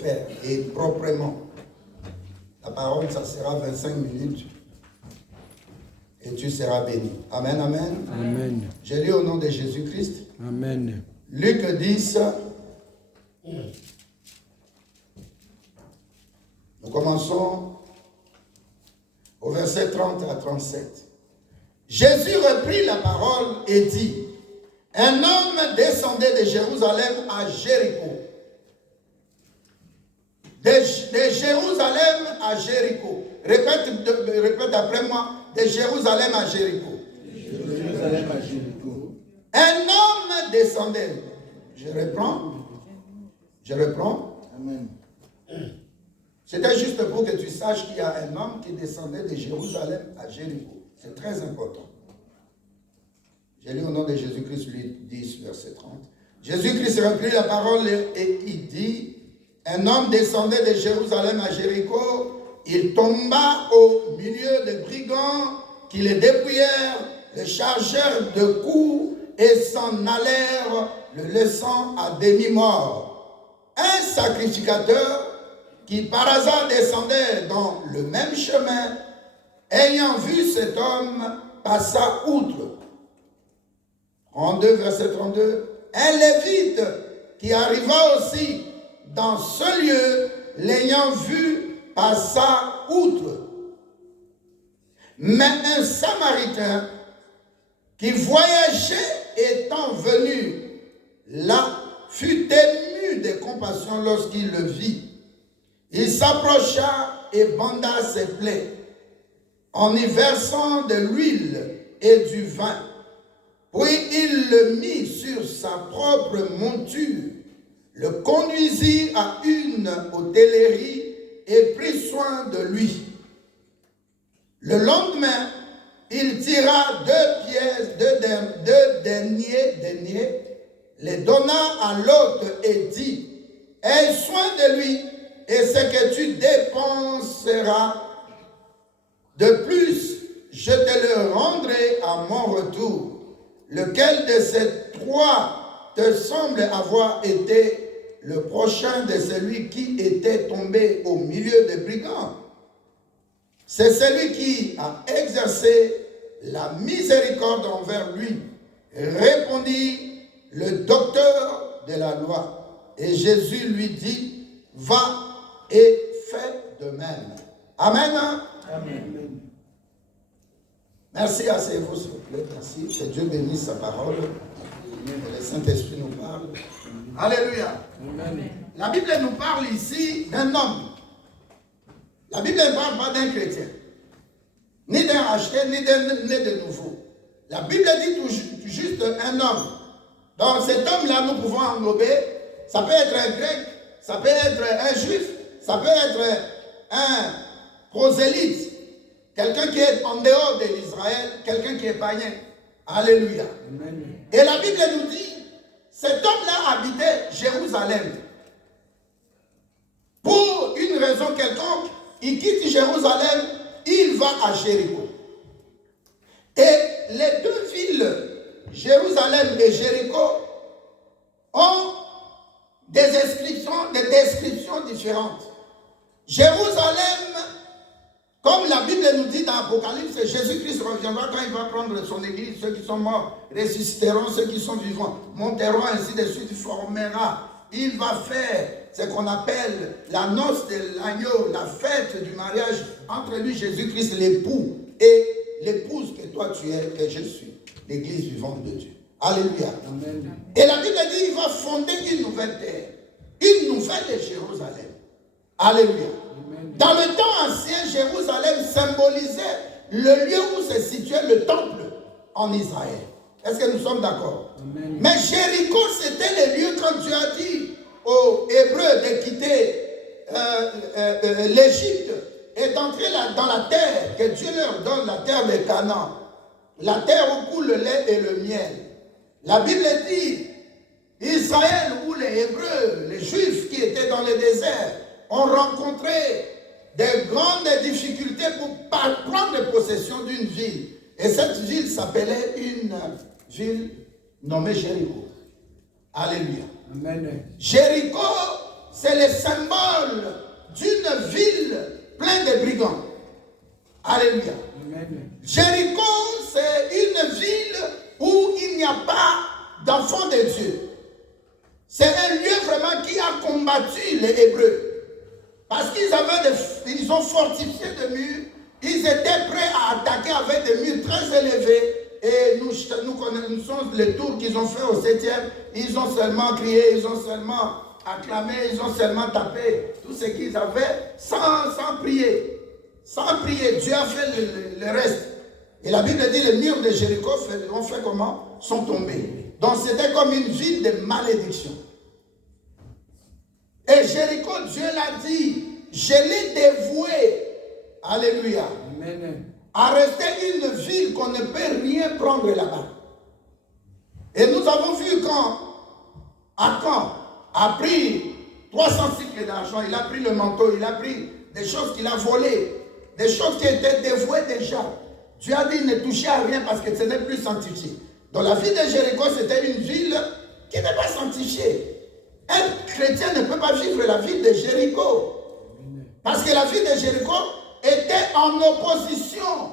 faire et proprement. La parole, ça sera 25 minutes et tu seras béni. Amen, amen. Amen. Je lis au nom de Jésus-Christ. Amen. Luc 10. Nous commençons au verset 30 à 37. Jésus reprit la parole et dit: un homme descendait de Jérusalem à Jéricho. De Jérusalem à Jéricho. Répète après moi. De Jérusalem à Jéricho. Jérusalem à Jéricho. Un homme descendait. Je reprends. Amen. C'était juste pour que tu saches qu'il y a un homme qui descendait de Jérusalem à Jéricho. C'est très important. J'ai lu au nom de Jésus-Christ, Luc 10, verset 30. Jésus-Christ reprit la parole et il dit: un homme descendait de Jérusalem à Jéricho. Il tomba au milieu des brigands qui le dépouillèrent, le chargèrent de coups et s'en allèrent, le laissant à demi-mort. Un sacrificateur qui par hasard descendait dans le même chemin, ayant vu cet homme, passa outre. 32, verset 32. Un lévite qui arriva aussi dans ce lieu, l'ayant vu, passa outre. Mais un Samaritain qui voyageait étant venu là, fut ému de compassion lorsqu'il le vit. Il s'approcha et banda ses plaies, en y versant de l'huile et du vin. Puis il le mit sur sa propre monture, le conduisit à une hôtellerie et prit soin de lui. Le lendemain, il tira 2 pièces, deux deniers, les donna à l'hôte et dit: aie soin de lui, et ce que tu dépenseras de plus, je te le rendrai à mon retour. Lequel de ces 3 te semble avoir été le prochain de celui qui était tombé au milieu des brigands? C'est celui qui a exercé la miséricorde envers lui, répondit le docteur de la loi. Et Jésus lui dit: va et fais de même. Amen. Amen. Merci, asseyez-vous s'il vous plaît. Merci. Que Dieu bénisse sa parole. Que le Saint-Esprit nous parle. Alléluia. Amen. La Bible nous parle ici d'un homme. La Bible ne parle pas d'un chrétien, ni d'un racheté, ni de nouveau. La Bible dit tout juste un homme. Donc cet homme-là, nous pouvons englober, ça peut être un grec, ça peut être un juif, ça peut être un prosélyte, quelqu'un qui est en dehors de l'Israël, quelqu'un qui est païen. Alléluia. Amen. Et la Bible nous dit, cet homme-là habitait Jérusalem. Pour une raison quelconque, il quitte Jérusalem, il va à Jéricho. Et les 2 villes, Jérusalem et Jéricho, ont des descriptions différentes. Jérusalem, comme la Bible nous dit dans l'Apocalypse, Jésus-Christ reviendra quand il va prendre son église. Ceux qui sont morts ressusciteront, ceux qui sont vivants monteront, ainsi de suite, il formera. Il va faire ce qu'on appelle la noce de l'agneau, la fête du mariage entre lui, Jésus-Christ, l'époux, et l'épouse que toi tu es, que je suis, l'église vivante de Dieu. Alléluia. Amen. Et la Bible dit qu'il va fonder une nouvelle terre, une nouvelle Jérusalem. Alléluia. Amen. Dans le temps ancien, Jérusalem symbolisait le lieu où se situait le temple en Israël. Est-ce que nous sommes d'accord? Amen. Mais Jéricho, c'était le lieu quand Dieu a dit aux Hébreux de quitter l'Égypte et d'entrer dans la terre que Dieu leur donne, la terre de Canaan, la terre où coule le lait et le miel. La Bible dit, Israël ou les Hébreux, les Juifs qui étaient dans le désert, ont rencontré de grandes difficultés pour prendre possession d'une ville. Et cette ville s'appelait une ville nommée Jéricho. Alléluia. Amen. Jéricho c'est le symbole d'une ville pleine de brigands. Alléluia. Amen. Jéricho, c'est une ville où il n'y a pas d'enfants de Dieu. C'est un lieu vraiment qui a combattu les Hébreux. Parce qu'ils ont fortifié des murs, ils étaient prêts à attaquer avec des murs très élevés. Et nous connaissons les tours qu'ils ont fait au 7e. Ils ont seulement crié, ils ont seulement acclamé, ils ont seulement tapé. Tout ce qu'ils avaient sans prier. Sans prier, Dieu a fait le reste. Et la Bible dit les murs de Jéricho ont fait comment? Sont tombés. Donc c'était comme une ville de malédiction. Et Jéricho, Dieu l'a dit, je l'ai dévoué, alléluia, Amen. à rester une ville qu'on ne peut rien prendre là-bas. Et nous avons vu quand Akan a pris 300 cycles d'argent, il a pris le manteau, il a pris des choses qu'il a volées, des choses qui étaient dévouées déjà. Dieu a dit ne touchez à rien parce que ce n'est plus sanctifié. Donc la ville de Jéricho, c'était une ville qui n'est pas sanctifiée. Un chrétien ne peut pas vivre la ville de Jéricho. Parce que la ville de Jéricho était en opposition,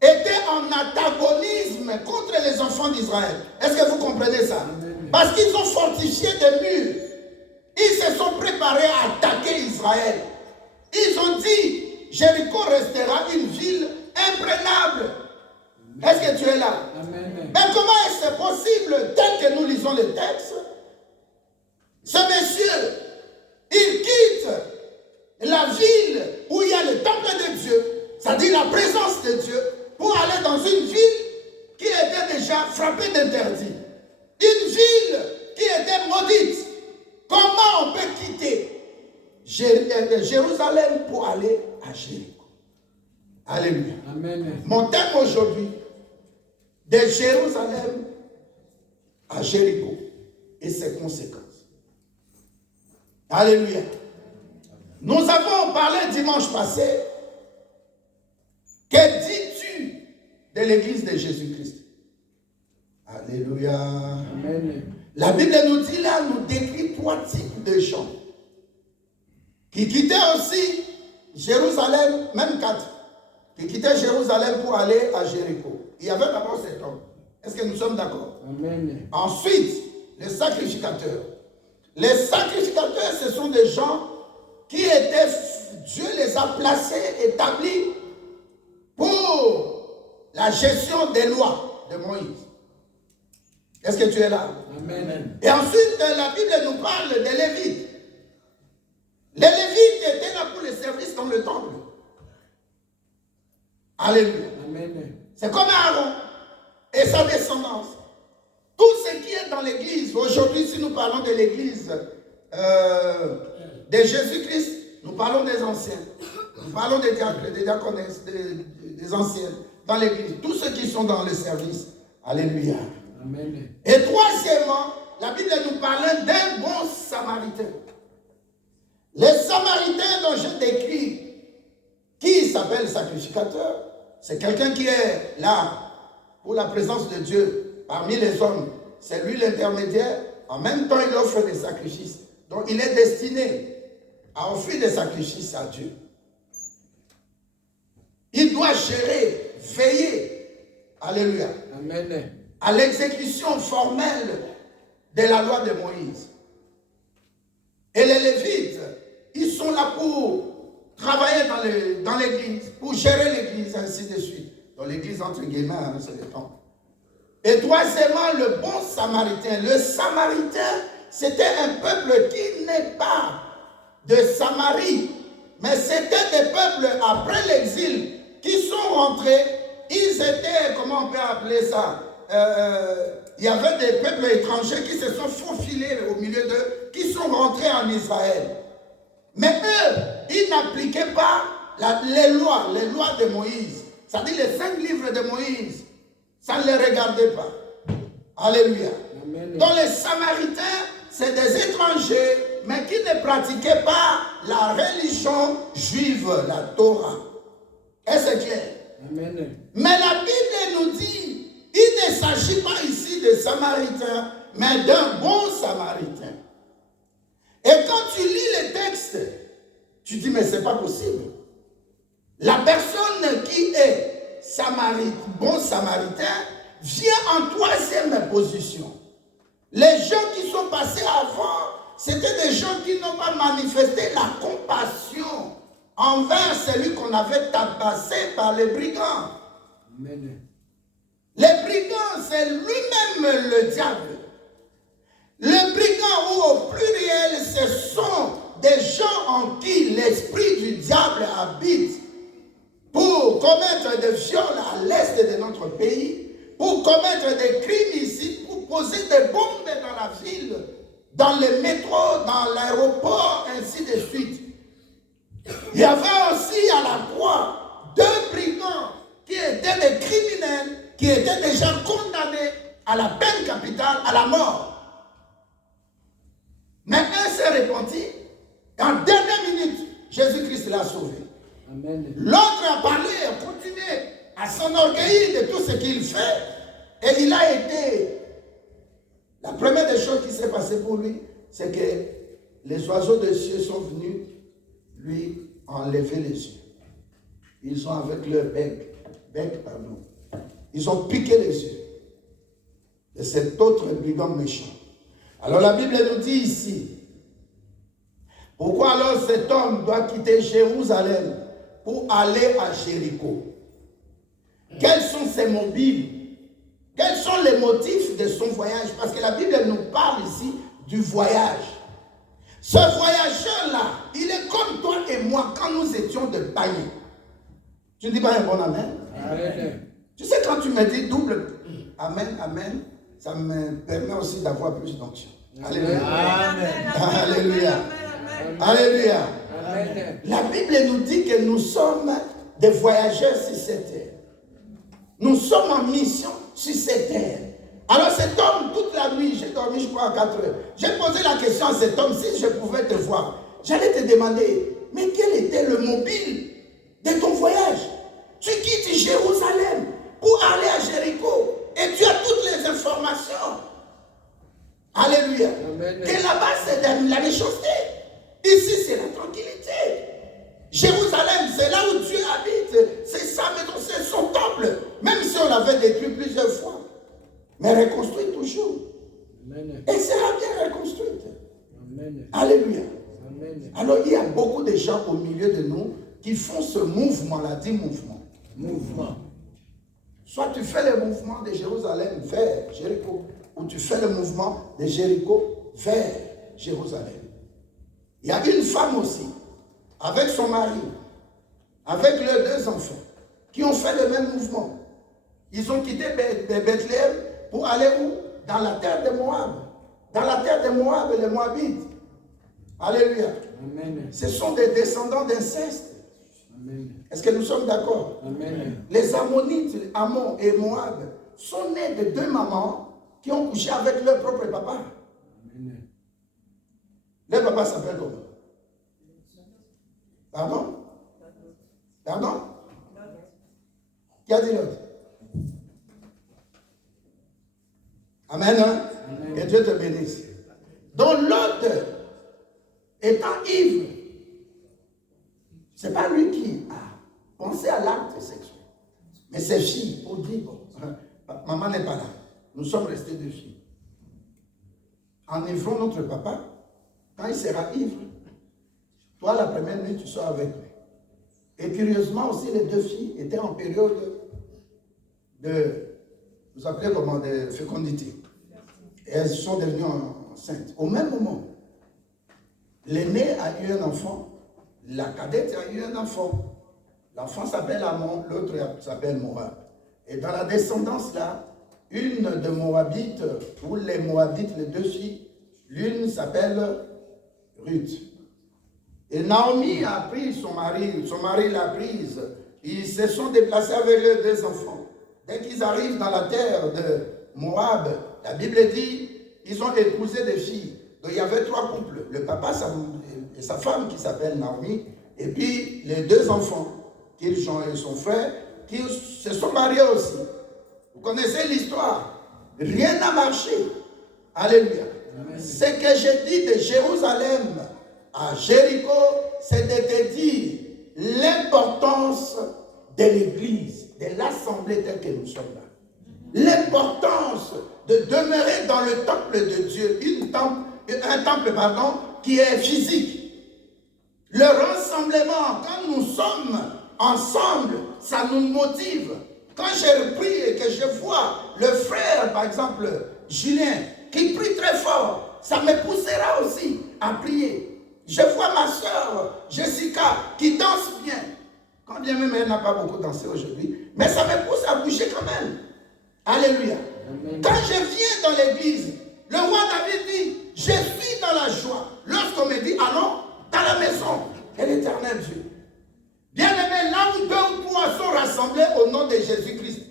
était en antagonisme contre les enfants d'Israël. Est-ce que vous comprenez ça? Parce qu'ils ont fortifié des murs. Ils se sont préparés à attaquer Israël. Ils ont dit, Jéricho restera une ville imprenable. Est-ce que tu es là? Amen. Mais comment est-ce possible, tel que nous lisons le texte? Ce monsieur, il quitte la ville où il y a le temple de Dieu, c'est-à-dire la présence de Dieu, pour aller dans une ville qui était déjà frappée d'interdit. Une ville qui était maudite. Comment on peut quitter Jérusalem pour aller à Jéricho? Alléluia. Amen. Mon thème aujourd'hui, de Jérusalem à Jéricho et ses conséquences. Alléluia. Nous avons parlé dimanche passé. Que dis-tu de l'église de Jésus-Christ? Alléluia. Amen. La Bible nous dit là, nous décrit 3 types de gens qui quittaient aussi Jérusalem, même 4, qui quittaient Jérusalem pour aller à Jéricho. Il y avait d'abord cet homme. Est-ce que nous sommes d'accord? Amen. Ensuite, les sacrificateurs. Les sacrificateurs, ce sont des gens qui étaient, Dieu les a placés, établis pour la gestion des lois de Moïse. Est-ce que tu es là? Amen. Et ensuite, la Bible nous parle des Lévites. Les Lévites étaient là pour les services dans le temple. Alléluia. Amen. C'est comme Aaron et sa descendance. Tout ce qui est dans l'église, aujourd'hui, si nous parlons de l'église de Jésus-Christ, nous parlons des anciens. Nous parlons des diacres, des diaconesses, des anciennes dans l'église. Tous ceux qui sont dans le service. Alléluia. Amen. Et troisièmement, la Bible nous parle d'un bon samaritain. Les samaritains dont je décris, qui s'appelle sacrificateur, c'est quelqu'un qui est là pour la présence de Dieu parmi les hommes. C'est lui l'intermédiaire. En même temps, il offre des sacrifices. Donc, il est destiné à offrir des sacrifices à Dieu. Il doit gérer, veiller, alléluia, Amen. à l'exécution formelle de la loi de Moïse. Et les Lévites, ils sont là pour travailler dans l'église, pour gérer l'église, ainsi de suite. Dans l'église, entre guillemets, hein, c'est le temple. Et troisièmement, le bon samaritain. Le samaritain, c'était un peuple qui n'est pas de Samarie, mais c'était des peuples après l'exil qui sont rentrés. Ils étaient, comment on peut appeler ça? Il y avait des peuples étrangers qui se sont faufilés au milieu d'eux, qui sont rentrés en Israël. Mais eux, ils n'appliquaient pas les lois de Moïse. C'est-à-dire les 5 livres de Moïse. Ça ne les regardait pas. Alléluia. Amen. Donc les Samaritains, c'est des étrangers, mais qui ne pratiquaient pas la religion juive, la Torah. Est-ce clair? Amen. Mais la Bible nous dit, il ne s'agit pas ici de Samaritains, mais d'un bon Samaritain. Et quand tu lis les textes, tu dis, mais c'est pas possible. La personne qui est bon samaritain vient en troisième position. Les gens qui sont passés avant, c'était des gens qui n'ont pas manifesté la compassion envers celui qu'on avait tabassé par les brigands. Amen. Les brigands, c'est lui-même le diable. Les brigands, ou au pluriel, ce sont des gens en qui l'esprit du diable habite pour commettre des viols à l'est de notre pays, pour commettre des crimes ici, pour poser des bombes dans la ville, dans les métros, dans l'aéroport, ainsi de suite. Il y avait aussi à la croix 2 brigands qui étaient des criminels, qui étaient déjà condamnés à la peine capitale, à la mort. Mais un s'est repenti, et en dernière minute, Jésus-Christ l'a sauvé. Amen. L'autre a parlé, a continué à s'enorgueillir de tout ce qu'il fait, et il a été. La première des choses qui s'est passée pour lui, c'est que les oiseaux des cieux sont venus lui enlever les yeux. Ils sont avec leur bec, ils ont piqué les yeux de cet autre brigand méchant. Alors la Bible nous dit ici, pourquoi alors cet homme doit quitter Jérusalem pour aller à Jéricho? Quels sont ses mobiles? Quels sont les motifs de son voyage? Parce que la Bible nous parle ici du voyage. Ce voyageur-là, il est comme toi et moi quand nous étions de panier. Tu ne dis pas un bon amen? Amen. Tu sais, quand tu me dis double amen, amen, ça me permet aussi d'avoir plus d'onction. Alléluia. Amen. Alléluia. Alléluia. Amen. La Bible nous dit que nous sommes des voyageurs sur cette terre. Nous sommes en mission sur cette terre. Alors cet homme, toute la nuit, j'ai dormi je crois à 4 heures. J'ai posé la question à cet homme, si je pouvais te voir, j'allais te demander, mais quel était le mobile de ton voyage? Tu quittes Jérusalem pour aller à Jéricho et tu as toutes les informations. Alléluia. Amen. Que là-bas c'est de la méchanceté. Ici c'est la tranquillité. Jérusalem, c'est là où Dieu habite. C'est sa maison, c'est son temple. Même si on l'avait détruit plusieurs fois. Mais reconstruit toujours. Amen. Elle sera bien reconstruite. Amen. Alléluia. Amen. Alors il y a beaucoup de gens au milieu de nous qui font ce mouvement-là, dit mouvement. Mouvement. Soit tu fais le mouvement de Jérusalem vers Jéricho, ou tu fais le mouvement de Jéricho vers Jérusalem. Il y a une femme aussi, avec son mari, avec leurs 2 enfants, qui ont fait le même mouvement. Ils ont quitté Bethléem pour aller où? Dans la terre de Moab. Dans la terre de Moab, les Moabites. Alléluia. Amen. Ce sont des descendants d'inceste. Amen. Est-ce que nous sommes d'accord? Amen. Les Ammonites, Ammon et Moab, sont nés de 2 mamans qui ont couché avec leur propre papa. Amen. Leur papa s'appelle comment? Pardon? Pardon? Qui a dit l'autre? Amen, hein? Amen. Et Dieu te bénisse. Donc l'autre, étant ivre, ce n'est pas lui qui a pensé à l'acte sexuel. Mais ses filles, pour dire, bon, maman n'est pas là. Nous sommes restés 2 filles. Enivrons notre papa, quand il sera ivre, toi, la première nuit, tu sors avec lui. Et curieusement aussi, les 2 filles étaient en période de, vous appelez comment, de fécondité. Et elles sont devenues enceintes. Au même moment, l'aînée a eu un enfant, la cadette a eu un enfant. L'enfant s'appelle Ammon, l'autre s'appelle Moab. Et dans la descendance là, une de Moabites, ou les Moabites, les 2 filles, l'une s'appelle Ruth. Et Naomi a pris son mari l'a prise. Ils se sont déplacés avec leurs 2 enfants. Dès qu'ils arrivent dans la terre de Moab, la Bible dit, ils ont épousé des filles. Donc il y avait 3 couples. Le papa et sa femme qui s'appelle Naomi, et puis les 2 enfants, qu'ils ont et son frère, qui se sont mariés aussi. Vous connaissez l'histoire. Rien n'a marché. Alléluia. Ce que je dis de Jérusalem à Jéricho, c'est de te dire l'importance de l'église, de l'assemblée telle que nous sommes là. L'importance de demeurer dans le temple de Dieu, un temple qui est physique. Le rassemblement, quand nous sommes ensemble, ça nous motive. Quand je prie et que je vois le frère, par exemple, Julien, qui prie très fort, ça me poussera aussi à prier. Je vois ma soeur Jessica qui danse bien. Quand bien même elle n'a pas beaucoup dansé aujourd'hui, mais ça me pousse à bouger quand même. Alléluia. Amen. Quand je viens dans l'église, le roi David dit, je suis dans la joie. Lorsqu'on me dit, allons dans la maison de l'Éternel Dieu. Bien-aimé, là où deux ou trois sont rassemblés au nom de Jésus-Christ,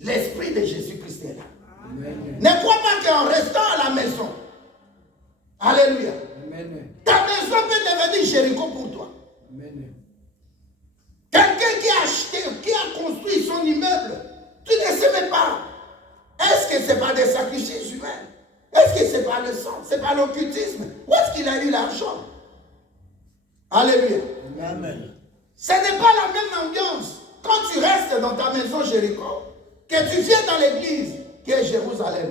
l'Esprit de Jésus-Christ est là. Amen. Ne crois pas qu'en restant à la maison, alléluia, amen, ta maison peut devenir Jéricho pour toi. Amen. Quelqu'un qui a acheté, qui a construit son immeuble, tu ne sais même pas. Est-ce que ce n'est pas des sacrifices humains? Est-ce que ce n'est pas le sang? Ce n'est pas l'occultisme? Où est-ce qu'il a eu l'argent? Alléluia. Amen. Ce n'est pas la même ambiance quand tu restes dans ta maison Jéricho que tu viens dans l'église qui est Jérusalem.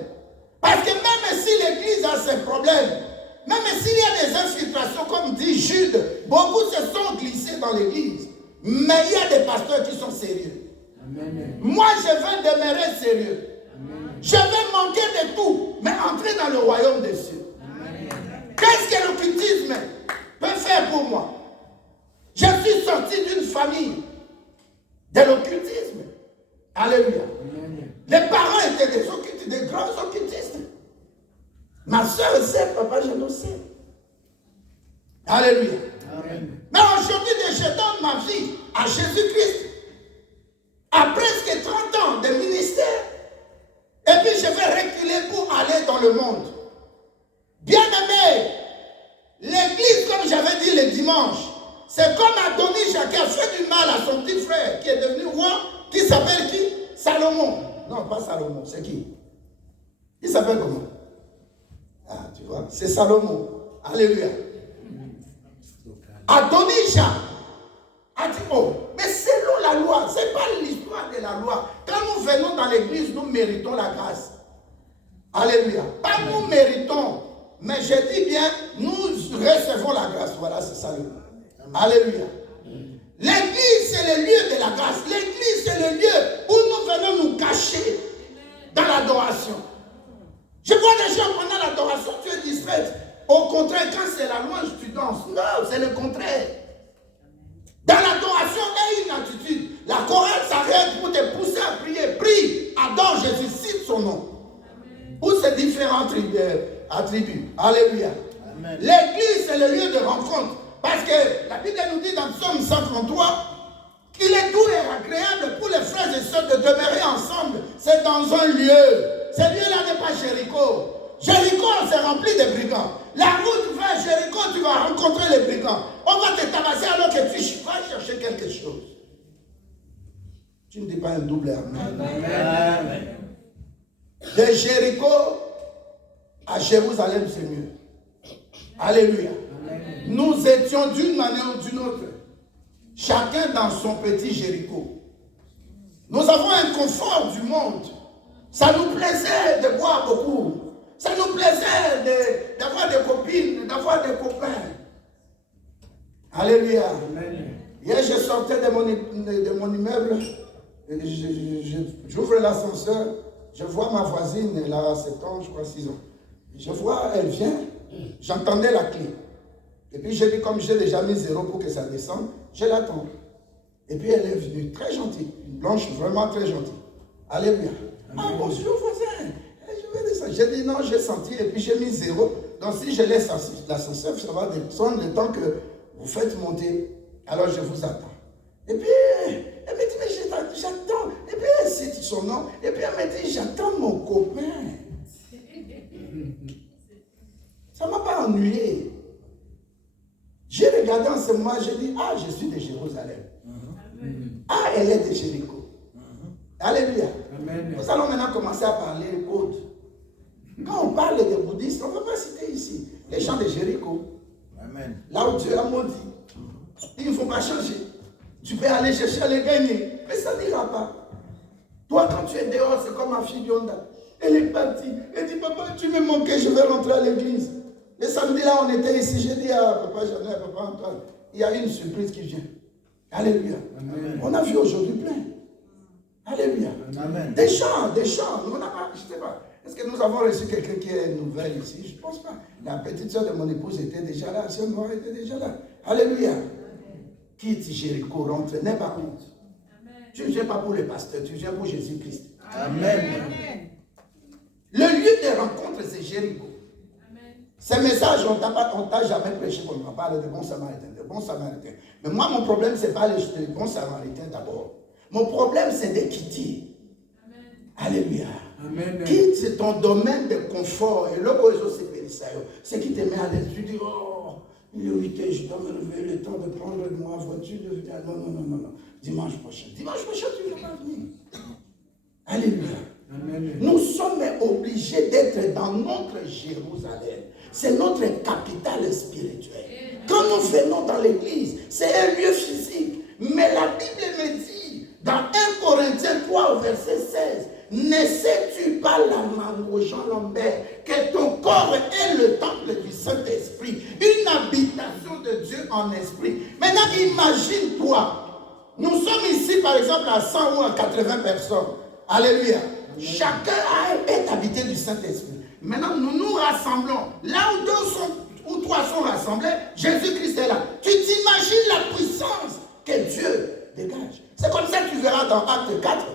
Parce que même si l'église a ses problèmes, même s'il y a des infiltrations, comme dit Jude, beaucoup se sont glissés dans l'église. Mais il y a des pasteurs qui sont sérieux. Amen. Moi, je veux demeurer sérieux. Amen. Je vais manquer de tout, mais entrer dans le royaume des cieux. Qu'est-ce que l'occultisme peut faire pour moi? Je suis sorti d'une famille de l'occultisme. Alléluia. Amen. Les parents étaient des occultistes, des grands occultistes. Ma soeur sait, papa, je le sais. Alléluia. Amen. Mais aujourd'hui, je donne ma vie à Jésus-Christ. À presque 30 ans de ministère. Et puis je vais reculer pour aller dans le monde. Bien-aimé, l'église, comme j'avais dit le dimanche, c'est comme Adonijah qui a fait du mal à son petit frère qui est devenu roi, qui s'appelle qui? Salomon. Non, pas Salomon, c'est qui? Il s'appelle comment? Ah, tu vois, c'est Salomon. Alléluia. Adonijah a dit, oh, mais selon la loi, ce n'est pas l'histoire de la loi. Quand nous venons dans l'église, nous méritons la grâce. Alléluia. Pas nous méritons, mais je dis bien, nous recevons la grâce. Voilà, c'est ça le mot. Alléluia. L'église, c'est le lieu de la grâce. L'église, c'est le lieu où nous venons nous cacher dans l'adoration. Je vois des gens pendant l'adoration, tu es distraite. Au contraire, quand c'est la louange, tu danses. Non, c'est le contraire. Dans l'adoration, il y a une attitude. La chorale s'arrête pour te pousser à prier. Prie, adore Jésus, cite son nom. Ou ces différents attributs. Alléluia. L'église, c'est le lieu de rencontre. Parce que la Bible nous dit dans Psaume 133 qu'il est doux et agréable pour les frères et sœurs de demeurer ensemble. C'est dans un lieu. Ce lieu-là n'est pas Jéricho. Jéricho, c'est rempli de brigands. La route vers Jéricho, tu vas rencontrer les brigands. On va te tabasser alors que tu vas chercher quelque chose. Tu ne dis pas un double amen. Amen. De Jéricho à Jérusalem, c'est mieux. Alléluia. Amen. Nous étions d'une manière ou d'une autre, chacun dans son petit Jéricho. Nous avons un confort du monde. Ça nous plaisait de boire beaucoup. Ça nous plaisait d'avoir des copines, d'avoir des copains. Alléluia. Amen. Hier, je sortais de mon immeuble. J'ouvre l'ascenseur. Je vois ma voisine, elle a 7 ans, je crois 6 ans. Je vois, elle vient. J'entendais la clé. Et puis, j'ai dit, comme j'ai déjà mis 0 pour que ça descende, je l'attends. Et puis, elle est venue, très gentille. Une blanche, vraiment très gentille. Alléluia. Ah, bonjour, voisin. J'ai dit non, j'ai senti et puis j'ai mis 0. Donc si je laisse l'ascenseur, ça va descendre le temps que vous faites monter. Alors je vous attends. Et puis elle me dit, mais j'attends. Et puis elle cite son nom. Et puis elle me dit, j'attends mon copain. Ça ne m'a pas ennuyé. J'ai regardé en ce moment, j'ai dit, ah, je suis de Jérusalem. Ah, elle est de Jéricho. Alléluia. Nous allons maintenant commencer à parler code. Quand on parle des bouddhistes, on ne va pas citer ici les gens de Jéricho. Amen. Là où Dieu a maudit. Il ne faut pas changer. Tu peux aller chercher à les gagner, mais ça n'ira pas. Toi, quand tu es dehors, c'est comme ma fille Yonda. Elle est partie. Elle dit, papa, tu me manquais, je vais rentrer à l'église. Le samedi, là, on était ici. J'ai dit à papa Jeannet, à papa Antoine, il y a une surprise qui vient. Alléluia. Amen. On a vu aujourd'hui plein. Alléluia. Amen. Des chants. On n'a pas, je ne sais pas. Est-ce que nous avons reçu quelqu'un qui est nouvelle ici? Je ne pense pas. La petite soeur de mon épouse était déjà là. La soeur Noire était déjà là. Alléluia. Quitte Jéricho, rentre, n'aie pas honte. Tu ne viens pas pour les pasteurs, tu viens pour Jésus-Christ. Amen. Le lieu de rencontre, c'est Jéricho. Ces messages, on ne t'a jamais prêché qu'on va parler de bons samaritains, Mais moi, mon problème, ce n'est pas les bons samaritains d'abord. Mon problème, c'est de quitter. Alléluia. Amen. Quitte ton domaine de confort. Et le c'est qui te met à l'aise. Tu dis, oh, il est 8 heures, je dois me lever, le temps de prendre ma voiture, de venir. Non. Dimanche prochain, tu ne vas pas venir. Alléluia. Amen. Nous sommes obligés d'être dans notre Jérusalem. C'est notre capitale spirituelle. Quand nous venons dans l'église, c'est un lieu physique. Mais la Bible me dit, dans 1 Corinthiens 3, au verset 16, ne sais-tu pas, la mango Jean Lambert, que ton corps est le temple du Saint-Esprit, une habitation de Dieu en esprit. Maintenant, imagine-toi, nous sommes ici, par exemple, à 100 ou à 80 personnes. Alléluia. Chacun est habité du Saint-Esprit. Maintenant, nous nous rassemblons. Là où 2 ou 3 sont rassemblés, Jésus-Christ est là. Tu t'imagines la puissance que Dieu dégage. C'est comme ça que tu verras dans Acte 4,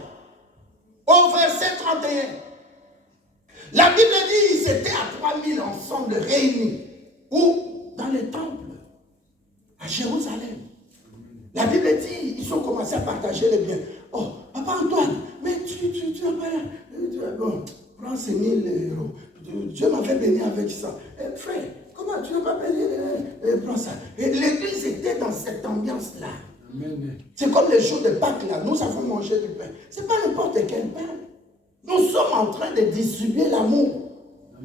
au verset 31. La Bible dit qu'ils étaient à 3000 ensemble réunis. Où? Dans le temple, à Jérusalem. La Bible dit, ils ont commencé à partager les biens. Oh, papa Antoine, mais tu n'as pas... Bon, prends ces 1000 euros. Dieu m'avait béni avec ça. Frère, comment tu n'as pas béni? Prends ça. Et l'église était dans cette ambiance-là. C'est comme les jours de Pâques là. Nous avons mangé du pain. Ce n'est pas n'importe quel pain. Nous sommes en train de distribuer l'amour.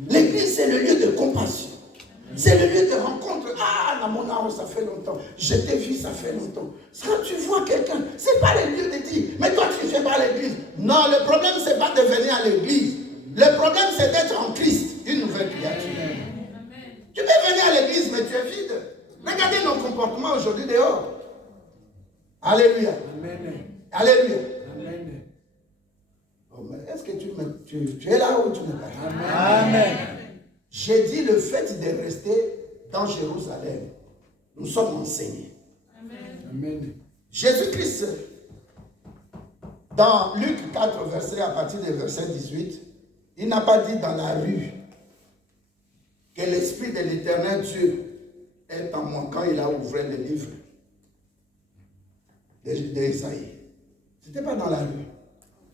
L'église, c'est le lieu de compassion. C'est le lieu de rencontre. Ah, dans mon âme, ça fait longtemps. Je t'ai vu, ça fait longtemps. Quand tu vois quelqu'un, ce n'est pas le lieu de dire, mais toi, tu ne viens pas à l'église. Non, le problème, ce n'est pas de venir à l'église. Le problème, c'est d'être en Christ, une nouvelle créature. Tu peux venir à l'église, mais tu es vide. Regardez nos comportements aujourd'hui dehors. Alléluia. Amen. Alléluia. Amen. Oh, mais est-ce que tu es là ou tu n'es pas là? Amen. J'ai dit le fait de rester dans Jérusalem. Nous sommes enseignés. Amen. Jésus-Christ, dans Luc 4, verset, à partir du verset 18, il n'a pas dit dans la rue que l'Esprit de l'Éternel Dieu est en moi quand il a ouvert le livre d'Ésaïe. Ce n'était pas dans la rue.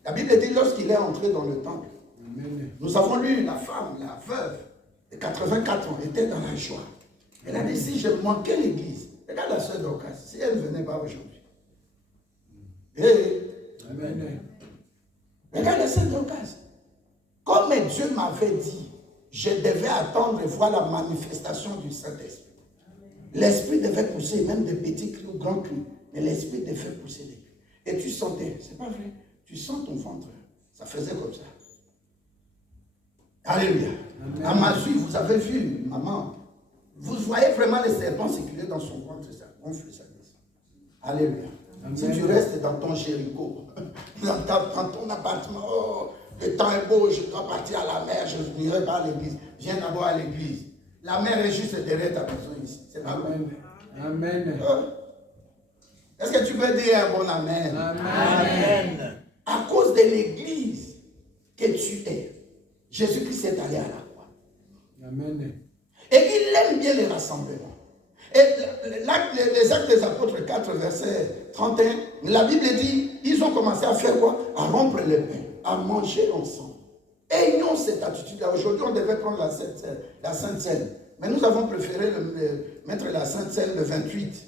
La Bible dit lorsqu'il est entré dans le temple. Amen. Nous avons lu la femme, la veuve de 84 ans, était dans la joie. Elle a dit si je manquais l'église, regarde la sœur Dorcas, si elle ne venait pas aujourd'hui. Amen. Regarde la sœur Dorcas. Comme Dieu m'avait dit, je devais attendre et voir la manifestation du Saint-Esprit. L'Esprit devait pousser, même des petits cris ou grands cris, mais l'Esprit devait pousser des cris. Et tu sentais, c'est pas vrai, tu sens ton ventre, ça faisait comme ça. Alléluia. Amen. À Mazui, vous avez vu, maman, vous voyez vraiment les serpents circuler dans son ventre, ça gonfle, ça descend. Alléluia. Amen. Si tu restes dans ton Jéricho, dans ton appartement, oh, le temps est beau, je dois partir à la mer, je n'irai pas à l'église. Viens d'abord à l'église. La mer est juste derrière ta maison ici. C'est pas bon. Amen. Est-ce que tu peux dire un bon amen? Amen. À cause de l'église que tu es, Jésus-Christ est allé à la croix. Amen. Et il aime bien les rassemblements. Et les Actes des Apôtres 4, verset 31, la Bible dit, ils ont commencé à faire quoi? À rompre le pain, à manger ensemble. Ayons cette attitude-là. Aujourd'hui, on devait prendre la Sainte Seine. Mais nous avons préféré mettre la Sainte Seine le 28.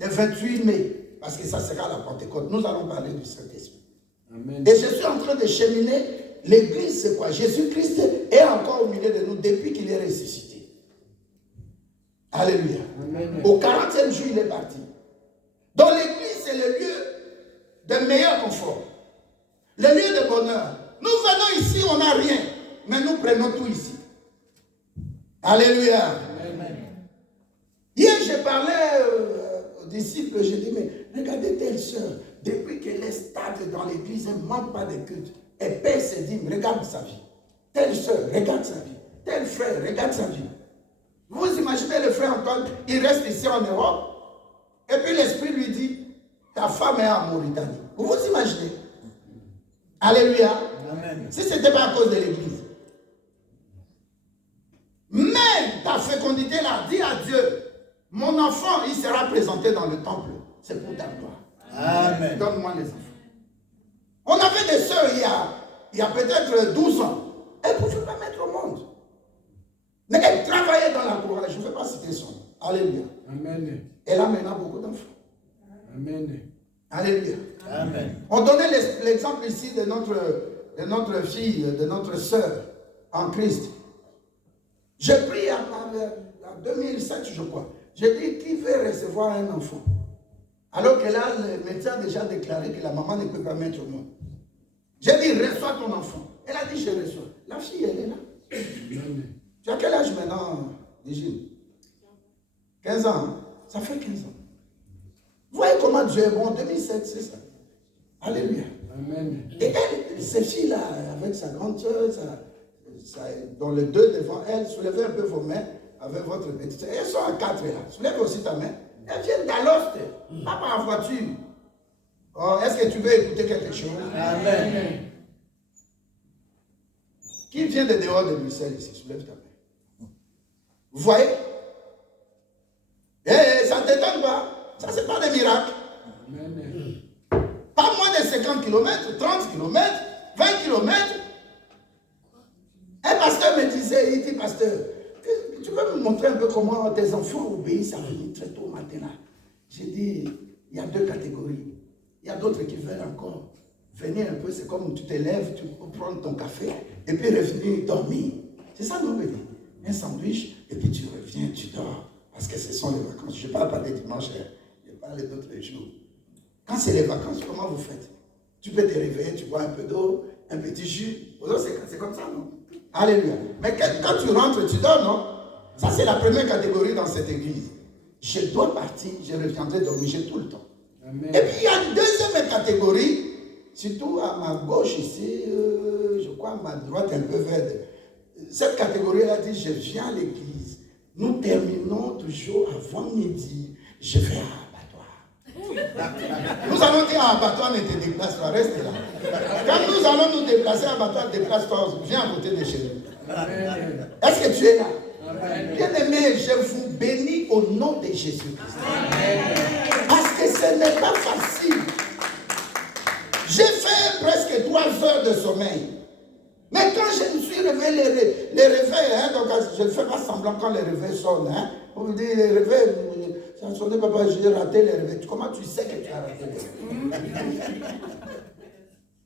Le 28 mai. Parce que ça sera la Pentecôte. Nous allons parler du Saint-Esprit. Amen. Et je suis en train de cheminer l'église, c'est quoi? Jésus-Christ est encore au milieu de nous depuis qu'il est ressuscité. Alléluia. Amen. Au 40e jour, il est parti. Donc l'église, c'est le lieu de meilleur confort. Le lieu de bonheur. Nous venons ici, on n'a rien. Mais nous prenons tout ici. Alléluia. Amen. Hier, je parlais aux disciples, j'ai dit, mais regardez telle sœur, depuis qu'elle est stable dans l'église, elle ne manque pas de culte. Elle paie ses dîmes, regarde sa vie. Telle sœur, regarde sa vie. Tel frère, regarde sa vie. Vous imaginez le frère Antoine, il reste ici en Europe, et puis l'Esprit lui dit, ta femme est en Mauritanie. Vous vous imaginez? Alléluia. Amen. Si ce n'était pas à cause de l'église. Même ta fécondité là, dis à Dieu, mon enfant, il sera présenté dans le temple. C'est pour ta gloire. Amen. Donne-moi les enfants. On avait des sœurs il y a peut-être 12 ans. Elles ne pouvaient pas mettre au monde. Mais elles travaillaient dans la couronne. Je ne vais pas citer son nom. Alléluia. Amen. Elle a maintenant beaucoup d'enfants. Amen. Alléluia. Amen. On donnait l'exemple ici de notre fille, de notre sœur en Christ. J'ai pris en 2007, je crois. J'ai dit, qui veut recevoir un enfant? Alors que là, le médecin a déjà déclaré que la maman ne peut pas mettre au monde. J'ai dit, reçois ton enfant. Elle a dit, je reçois. La fille, elle est là. Amen. Tu as quel âge maintenant, Nigine? 15 ans. Hein? Ça fait 15 ans. Vous voyez comment Dieu est bon. 2007, c'est ça. Alléluia. Amen. Et elle, ces filles-là, avec sa grande soeur, dans les deux devant elle, soulevez un peu vos mains avec votre petite soeur. Elles sont à 4 là. Soulève aussi ta main. Elles viennent d'Aloste, pas par voiture. Oh, est-ce que tu veux écouter quelque chose? Amen. Qui vient de dehors de Bruxelles ici? Soulève ta main. Vous voyez? Ça ne t'étonne pas. Ça, c'est pas des miracles. Amen. Pas moins de 50 km, 30 km, 20 km. Un pasteur me disait, il dit, pasteur, tu peux me montrer un peu comment tes enfants obéissent à venir très tôt au matin là? J'ai dit, il y a 2 catégories. Il y a d'autres qui veulent encore venir un peu, c'est comme tu te lèves, tu peux prendre ton café et puis revenir dormir. C'est ça, non, bébé? Un sandwich et puis tu reviens, tu dors. Parce que ce sont les vacances. Je ne parle pas des dimanches, je parle d'autres jours. Quand c'est les vacances, comment vous faites? Tu peux te réveiller, tu bois un peu d'eau, un petit jus. C'est comme ça, non? Alléluia. Mais quand tu rentres, tu dors, non? Ça, c'est la première catégorie dans cette église. Je dois partir, je reviendrai dormir, j'ai tout le temps. Amen. Et puis, il y a une deuxième catégorie, surtout à ma gauche ici, je crois à ma droite un peu verte. Cette catégorie-là dit, je viens à l'église. Nous terminons toujours avant midi. Je vais à l'abattoir. Nous allons dire à l'abattoir, ne te déplace pas, reste là. Quand nous allons nous déplacer à l'abattoir, déplace-toi, viens à côté de chez nous. Amen. Est-ce que tu es là? Amen. Bien-aimé, je vous bénis au nom de Jésus-Christ. Parce que ce n'est pas facile. J'ai fait presque 3 heures de sommeil. Mais quand je me suis réveillé, les réveils, hein, donc je ne fais pas semblant quand les réveils sonnent. Hein, on me dit, les réveils, ça ne sonnait pas, j'ai raté les réveils. Comment tu sais que tu as raté les réveils?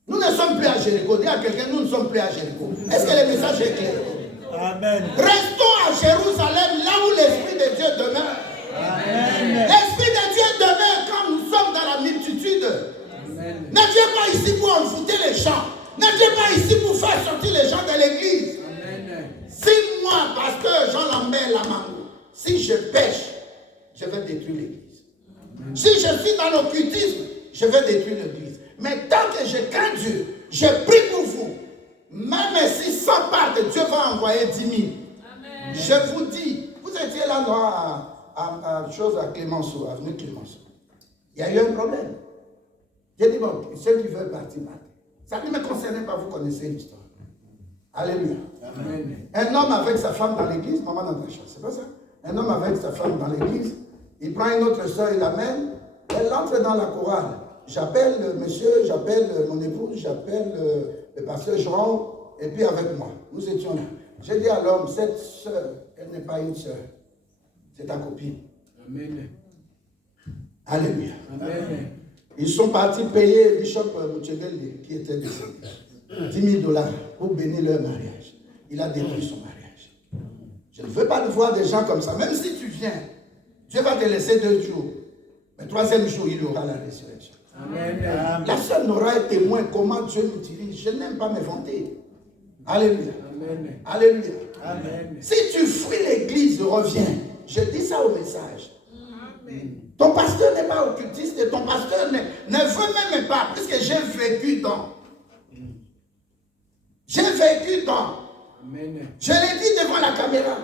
Nous ne sommes plus à Jéricho. Dis à quelqu'un, nous ne sommes plus à Jéricho. Est-ce que le message est clair? Amen. Restons à Jérusalem, là où l'Esprit de Dieu demeure. Amen. L'Esprit de Dieu demeure quand nous sommes dans la multitude. Amen. Ne viens pas ici pour enfouter les gens. Ne viens pas ici pour faire sortir les gens de l'église. Amen. Si moi, pasteur Jean Lambert Lamango, si je pêche, je vais détruire l'église. Si je suis dans l'occultisme, je vais détruire l'église. Mais tant que je crains Dieu, je prie pour vous. Même si 100 partent, Dieu va envoyer 10 000. Amen. Je vous dis, vous étiez là à Clémenceau, avenue Clémenceau. Il y a eu un problème. J'ai dit, bon, ceux qui veulent partir, partent. Ça ne me concernait pas, vous connaissez l'histoire. Alléluia. Amen. Un homme avec sa femme dans l'église, maman Natacha, c'est pas ça? Un homme avec sa femme dans l'église, il prend une autre soeur, il l'amène, elle entre dans la chorale. J'appelle monsieur, j'appelle mon épouse, j'appelle le pasteur Jean, et puis avec moi. Nous étions là. J'ai dit à l'homme, cette soeur, elle n'est pas une soeur, c'est ta copine. Amen. Alléluia. Amen. Ils sont partis payer Bishop Mouchegeli qui était décédé. 10 000 $ pour bénir leur mariage. Il a détruit son mariage. Je ne veux pas voir des gens comme ça. Même si tu viens, Dieu va te laisser 2 jours. Mais 3e jour, il aura la résurrection. Amen. La seule n'aura été témoin comment Dieu nous dirige. Je n'aime pas me vanter. Alléluia. Amen. Alléluia. Amen. Si tu fuis l'église, reviens. Je dis ça au message. Amen. Ton pasteur n'est pas occultiste et ton pasteur ne veut même pas, puisque j'ai vécu dans. J'ai vécu dans. Amen. Je l'ai dit devant la caméra.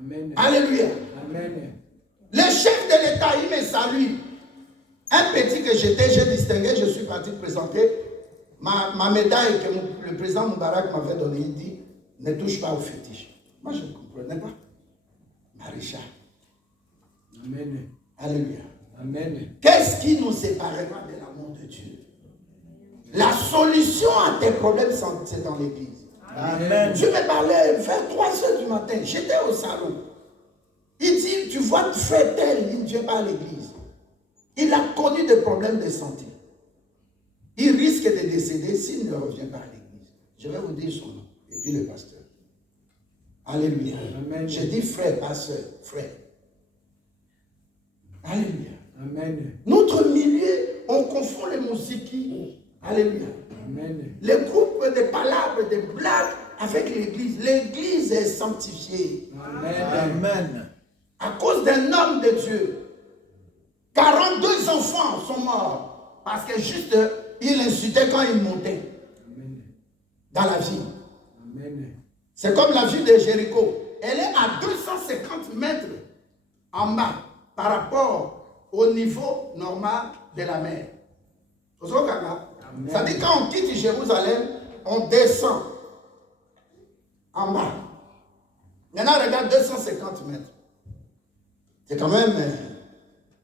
Amen. Alléluia. Amen. Le chef de l'État, il me salue. Un petit que j'étais, j'ai distingué, je suis parti présenter ma médaille que le président Moubarak m'avait donnée. Il dit, ne touche pas au fétiche. Moi, je ne comprenais pas. Maréchal. Amen. Alléluia. Amen. Qu'est-ce qui nous séparera de l'amour de Dieu? La solution à tes problèmes, c'est dans l'église. Amen. Dieu me parlait vers 3 heures du matin. J'étais au salon. Il dit, tu vois, frère tel, il ne vient pas à l'église. Il a connu des problèmes de santé. Il risque de décéder s'il ne revient pas à l'église. Je vais vous dire son nom. Et puis le pasteur. Alléluia. Amen. Je dis frère, pas sœur, frère. Alléluia. Amen. Notre milieu, on confond les musiques. Alléluia. Amen. Les groupes de palabres, de blagues avec l'église. L'église est sanctifiée. Amen. Amen. À cause d'un homme de Dieu. 42 enfants sont morts. Parce que juste, il insultait quand il montait Amen. dans la ville. Amen. C'est comme la ville de Jéricho. Elle est à 250 mètres en bas par rapport au niveau normal de la mer. Ça dit quand on quitte Jérusalem, on descend en bas. Maintenant, regarde 250 mètres. C'est quand même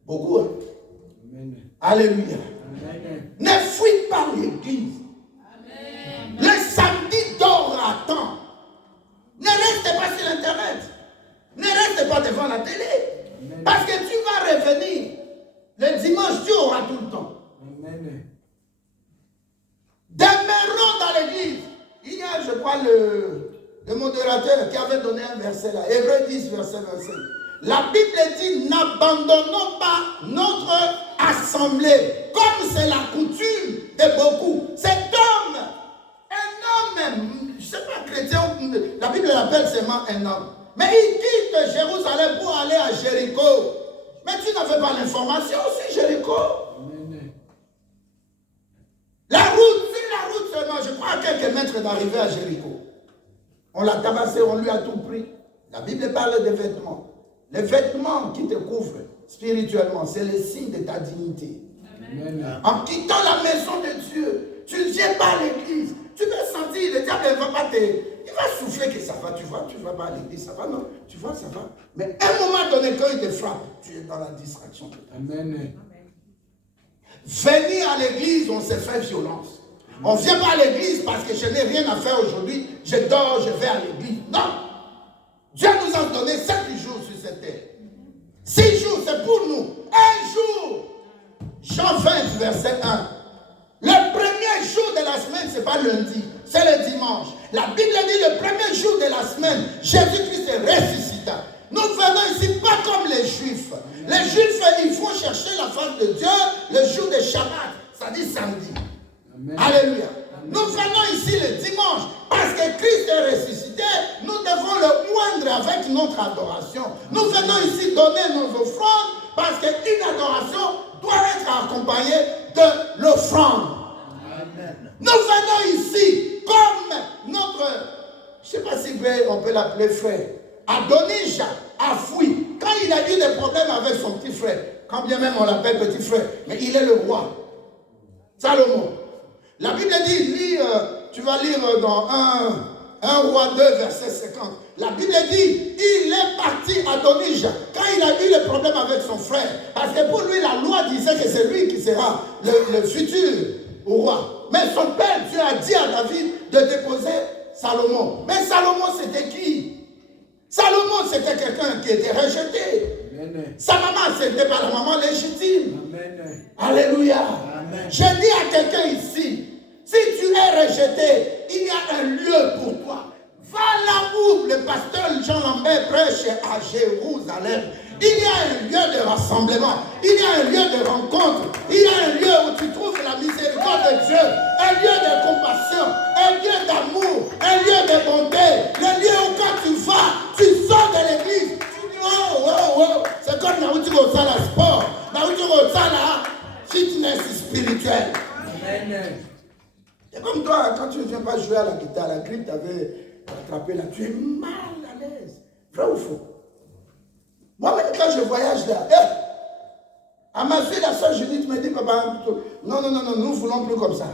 beaucoup. Hein? Amen. Alléluia. Amen. Ne fuis pas l'église. Le samedi, dors à temps. Ne reste pas sur Internet. Ne reste pas devant la télé. Amen. Parce que tu vas revenir. Le dimanche, tu auras tout le temps. Amen. Demeurons dans l'église. Il y a, je crois, le modérateur qui avait donné un verset là. Hébreux 10, verset 25. La Bible dit, n'abandonnons pas notre assemblée, comme c'est la coutume de beaucoup. Cet homme, un homme, je ne sais pas, chrétien, la Bible l'appelle seulement un homme. Mais il quitte Jérusalem pour aller à Jéricho. Mais tu n'avais pas l'information sur Jéricho. Amen. La route, sur la route seulement, je crois à quelques mètres d'arriver à Jéricho. On l'a tabassé, on lui a tout pris. La Bible parle des vêtements. Les vêtements qui te couvrent spirituellement, c'est le signe de ta dignité. Amen. En quittant la maison de Dieu, tu ne viens pas à l'église. Tu peux sentir, le diable ne va pas te... Il va souffler que ça va, tu vois, tu ne vas pas à l'église, ça va, non, tu vois, ça va. Mais à un moment donné, quand il te frappe, tu es dans la distraction totale. Amen. Venir à l'église, on se fait violence. On ne vient pas à l'église parce que je n'ai rien à faire aujourd'hui, je dors, je vais à l'église. Non. Dieu nous a donné 7 jours sur cette terre. 6 jours, c'est pour nous. Un jour. Jean 20, verset 1. Le premier jour de la semaine, ce n'est pas lundi, c'est le dimanche. La Bible dit le premier jour de la semaine, Jésus-Christ est ressuscité. Nous venons ici pas comme les Juifs. Les Juifs, ils font chercher la face de Dieu le jour de Shabbat, ça dit samedi. Amen. Alléluia. Nous venons ici le dimanche parce que Christ est ressuscité. Nous devons le moindre avec notre adoration. Nous venons ici donner nos offrandes parce qu'une adoration doit être accompagnée de l'offrande. Nous venons ici comme notre, je ne sais pas si on peut l'appeler frère, Adonija a fui. Quand il a eu des problèmes avec son petit frère, quand bien même on l'appelle petit frère, mais il est le roi. Salomon. La Bible dit, tu vas lire dans 1 Roi 2, verset 50. La Bible dit, il est parti à Adonija quand il a eu le problème avec son frère. Parce que pour lui, la loi disait que c'est lui qui sera le futur roi. Mais son père, Dieu a dit à David de déposer Salomon. Mais Salomon, c'était qui? Salomon, c'était quelqu'un qui était rejeté. Amen. Sa maman, c'était pas la maman légitime. Amen. Alléluia. Amen. Je dis à quelqu'un ici, Si tu es rejeté, il y a un lieu pour toi. Va là où le pasteur Jean Lambert prêche à Jérusalem. Il y a un lieu de rassemblement. Il y a un lieu de rencontre. Il y a un lieu où tu trouves la miséricorde de Dieu. Un lieu de compassion. Un lieu d'amour. Un lieu de bonté. Le lieu où quand tu vas, tu sors de l'église. Tu dis, oh, oh, oh. C'est comme là où tu vas au la sport. Là où tu vas au la fitness spirituel. Amen. C'est comme toi, quand tu ne viens pas jouer à la guitare, la grippe t'avait attrapé là, tu es mal à l'aise. Vrai ou faux? Moi-même, quand je voyage là, à ma fille, la soeur Judith me dit, papa, non, nous ne voulons plus comme ça.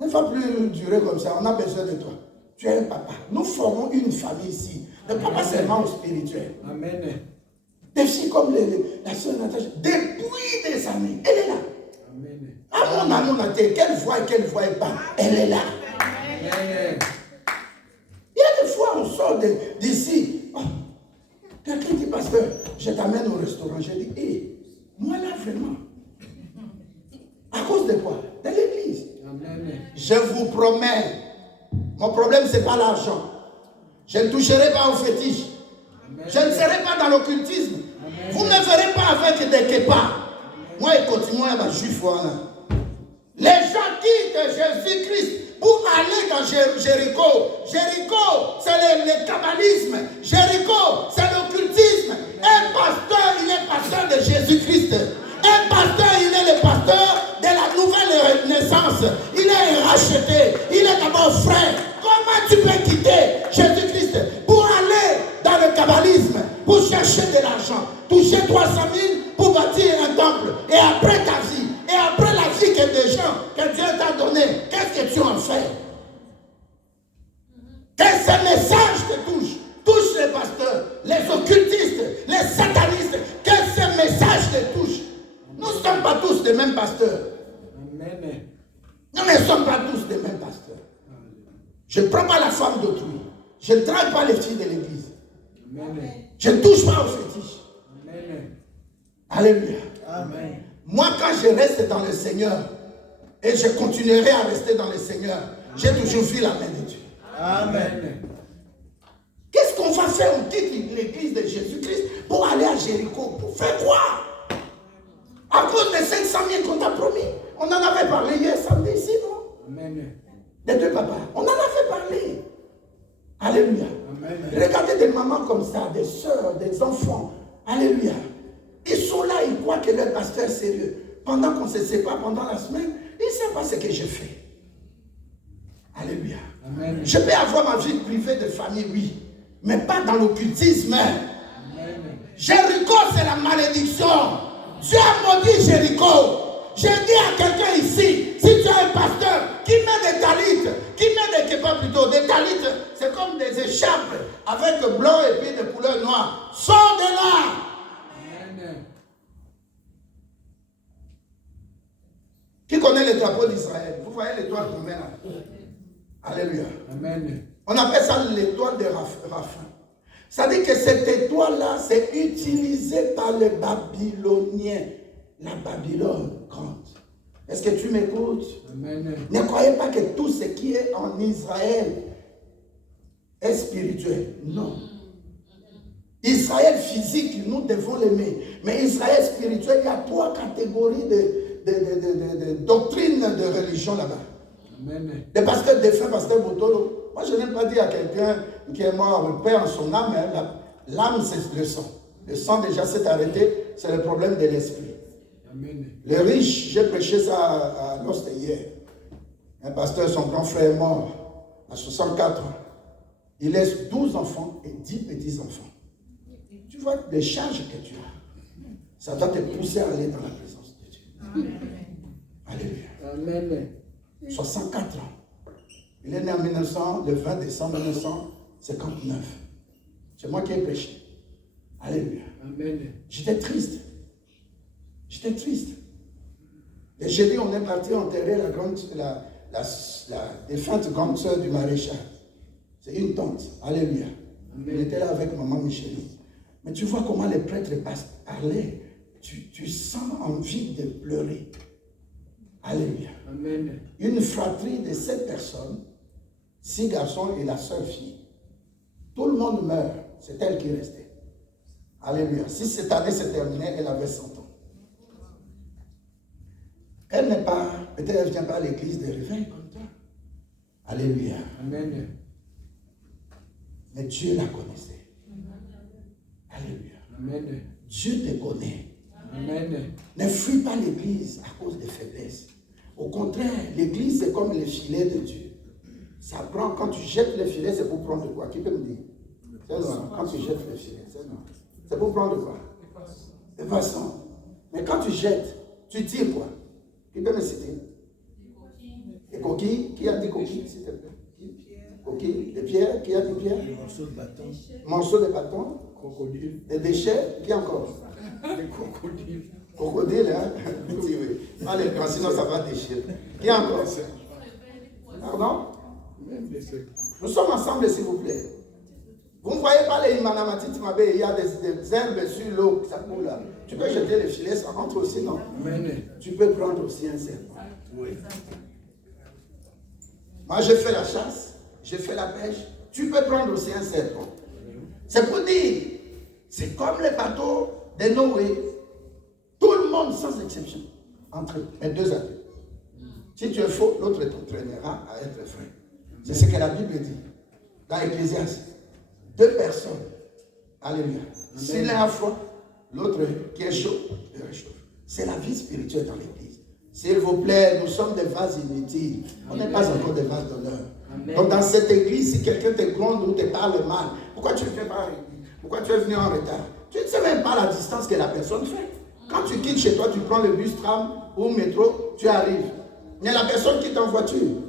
Ne va plus durer comme ça, on a besoin de toi. Tu es un papa. Nous formons une famille ici. Le papa, c'est vraiment spirituel. Amen. Des filles comme la soeur Natacha, depuis des années, elle est là. Amen. À mon athée, qu'elle voit et qu'elle ne voit pas, elle est là. Amen. Il y a des fois, on sort d'ici. Oh, quelqu'un dit, pasteur, je t'amène au restaurant. Je dis, hé, moi là, vraiment. À cause de quoi? De l'église. Amen. Je vous promets, mon problème, ce n'est pas l'argent. Je ne toucherai pas au fétiche. Amen. Je ne serai pas dans l'occultisme. Amen. Vous ne me verrez pas avec des kepas. Moi, il continue à être juif. Les gens quittent Jésus-Christ pour aller dans Jéricho. Jéricho, c'est le kabbalisme. Jéricho, c'est l'occultisme. Un pasteur, il est pasteur de Jésus-Christ. Un pasteur, il est le pasteur de la nouvelle naissance. Il est racheté. Il est d'abord frère. Comment tu peux quitter Jésus-Christ pour aller dans le kabbalisme, pour chercher de l'argent, toucher 300 000 pour bâtir un temple, et après ta vie, et après la vie que des gens que Dieu t'a donné, qu'est-ce que tu en fais? Que ce message te touche les pasteurs, les occultistes, les satanistes, que ce message te touche. Nous ne sommes pas tous des mêmes pasteurs. Amen. Nous ne sommes pas tous des mêmes pasteurs. Je ne prends pas la femme d'autrui. Je ne traite pas les filles de l'église. Amen. Je ne touche pas aux fétiches. Amen. Alléluia. Amen. Moi, quand je reste dans le Seigneur, et je continuerai à rester dans le Seigneur, j'ai toujours vu la main de Dieu. Amen. Qu'est-ce qu'on va faire? On quitte l'église de Jésus-Christ pour aller à Jéricho. Pour faire quoi? À cause des 500 000 qu'on t'a promis. On en avait parlé hier samedi ici, non? Amen. Des deux papas. On en avait parlé. Alléluia. Amen. Regardez des mamans comme ça, des soeurs, des enfants. Alléluia. Ils sont là, ils croient que leur pasteur est sérieux. Pendant qu'on se sépare, pendant la semaine, ils ne savent pas ce que je fais. Alléluia. Amen. Je peux avoir ma vie privée de famille, oui, mais pas dans l'occultisme. Amen. Jéricho, c'est la malédiction. Dieu a maudit Jéricho. Je dis à quelqu'un ici, si tu as un pasteur qui met des talites, qui met des kepas plutôt, des talites, c'est comme des écharpes avec blanc et puis des couleurs noires. Sors de là. Amen. Qui connaît le drapeau d'Israël? Vous voyez l'étoile qu'on met là? Alléluia. Amen. On appelle ça l'étoile de Raphin. Ça dit que cette étoile-là, c'est utilisé par les Babyloniens. La Babylone grande. Est-ce que tu m'écoutes? Amen. Ne croyez pas que tout ce qui est en Israël est spirituel. Non. Israël physique, nous devons l'aimer. Mais Israël spirituel, il y a 3 catégories de doctrines de religion là-bas. Amen. Les pasteurs défunts, pasteur Botolo. Moi, je n'aime pas dire à quelqu'un qui est mort, le Père en son âme. L'âme, c'est le sang. Le sang déjà s'est arrêté, c'est le problème de l'esprit. Amen. Les riches, j'ai prêché ça à l'Ost hier. Un pasteur, son grand frère est mort à 64 ans. Il laisse 12 enfants et 10 petits-enfants. Tu vois les charges que tu as. Ça doit te pousser à aller dans la présence de Dieu. Amen. Alléluia. Amen. 64 ans. Il est né en le 20 décembre 1959. C'est moi qui ai prêché. Alléluia. Amen. J'étais triste. J'étais triste. Et j'ai dit, on est parti enterrer la défunte grande sœur du maréchal. C'est une tante. Alléluia. Amen. On était là avec maman Micheline. Mais tu vois comment les prêtres parlaient. Tu sens envie de pleurer. Alléluia. Amen. Une fratrie de 7 personnes, 6 garçons et la seule fille. Tout le monde meurt, c'est elle qui restait. Alléluia. Si cette année se terminait, elle avait 100 ans. Elle n'est pas, peut-être elle ne vient pas à l'église de réveil comme toi. Alléluia. Amen. Mais Dieu la connaissait. Alléluia. Amen. Dieu te connaît. Amen. Ne fuis pas l'église à cause des faiblesses. Au contraire, l'église c'est comme le filet de Dieu. Ça prend, quand tu jettes le filet, c'est pour prendre quoi? Qui peut me dire? C'est non. Quand tu jettes le filet, c'est non. C'est pour prendre quoi? Des poissons. Mais quand tu jettes, tu tires quoi? Qui peut me citer? Des coquilles. Qui a dit coquilles, s'il te plaît? Coquilles. Des pierres. Qui a dit pierres? Des morceaux de bâton. Morceaux de bâton. Crocodile. Des déchets. Qui encore? Des crocodiles. Crocodile, hein? Oui, oui. Pas les grands, sinon ça va déchirer. Qui encore? Pardon? Même des sectes. Nous sommes ensemble, s'il vous plaît. Vous ne voyez pas les Imanamati Timabé, il y a des herbes sur l'eau, ça coule là. Tu peux jeter le filet, ça rentre aussi, non? Amen. Tu peux prendre aussi un serpent. Oui. Moi, j'ai fait la chasse, j'ai fait la pêche. Tu peux prendre aussi un serpent. C'est pour dire, c'est comme les bateaux de Noé. Tout le monde, sans exception, entre eux, mais 2 à 2. Si tu es faux, l'autre t'entraînera à être vrai. C'est ce que la Bible dit. Dans Ecclésiaste, 2 personnes. Alléluia. Si l'un a froid, l'autre qui est chaud, il réchauffe. C'est la vie spirituelle dans l'église. S'il vous plaît, nous sommes des vases inutiles. On n'est pas encore des vases d'honneur. Donc dans cette église, si quelqu'un te gronde ou te parle mal, pourquoi tu ne fais pas? Pourquoi tu es venu en retard? Tu ne sais même pas la distance que la personne fait. Quand tu quittes chez toi, tu prends le bus, tram ou métro, tu arrives. Mais la personne quitte en voiture.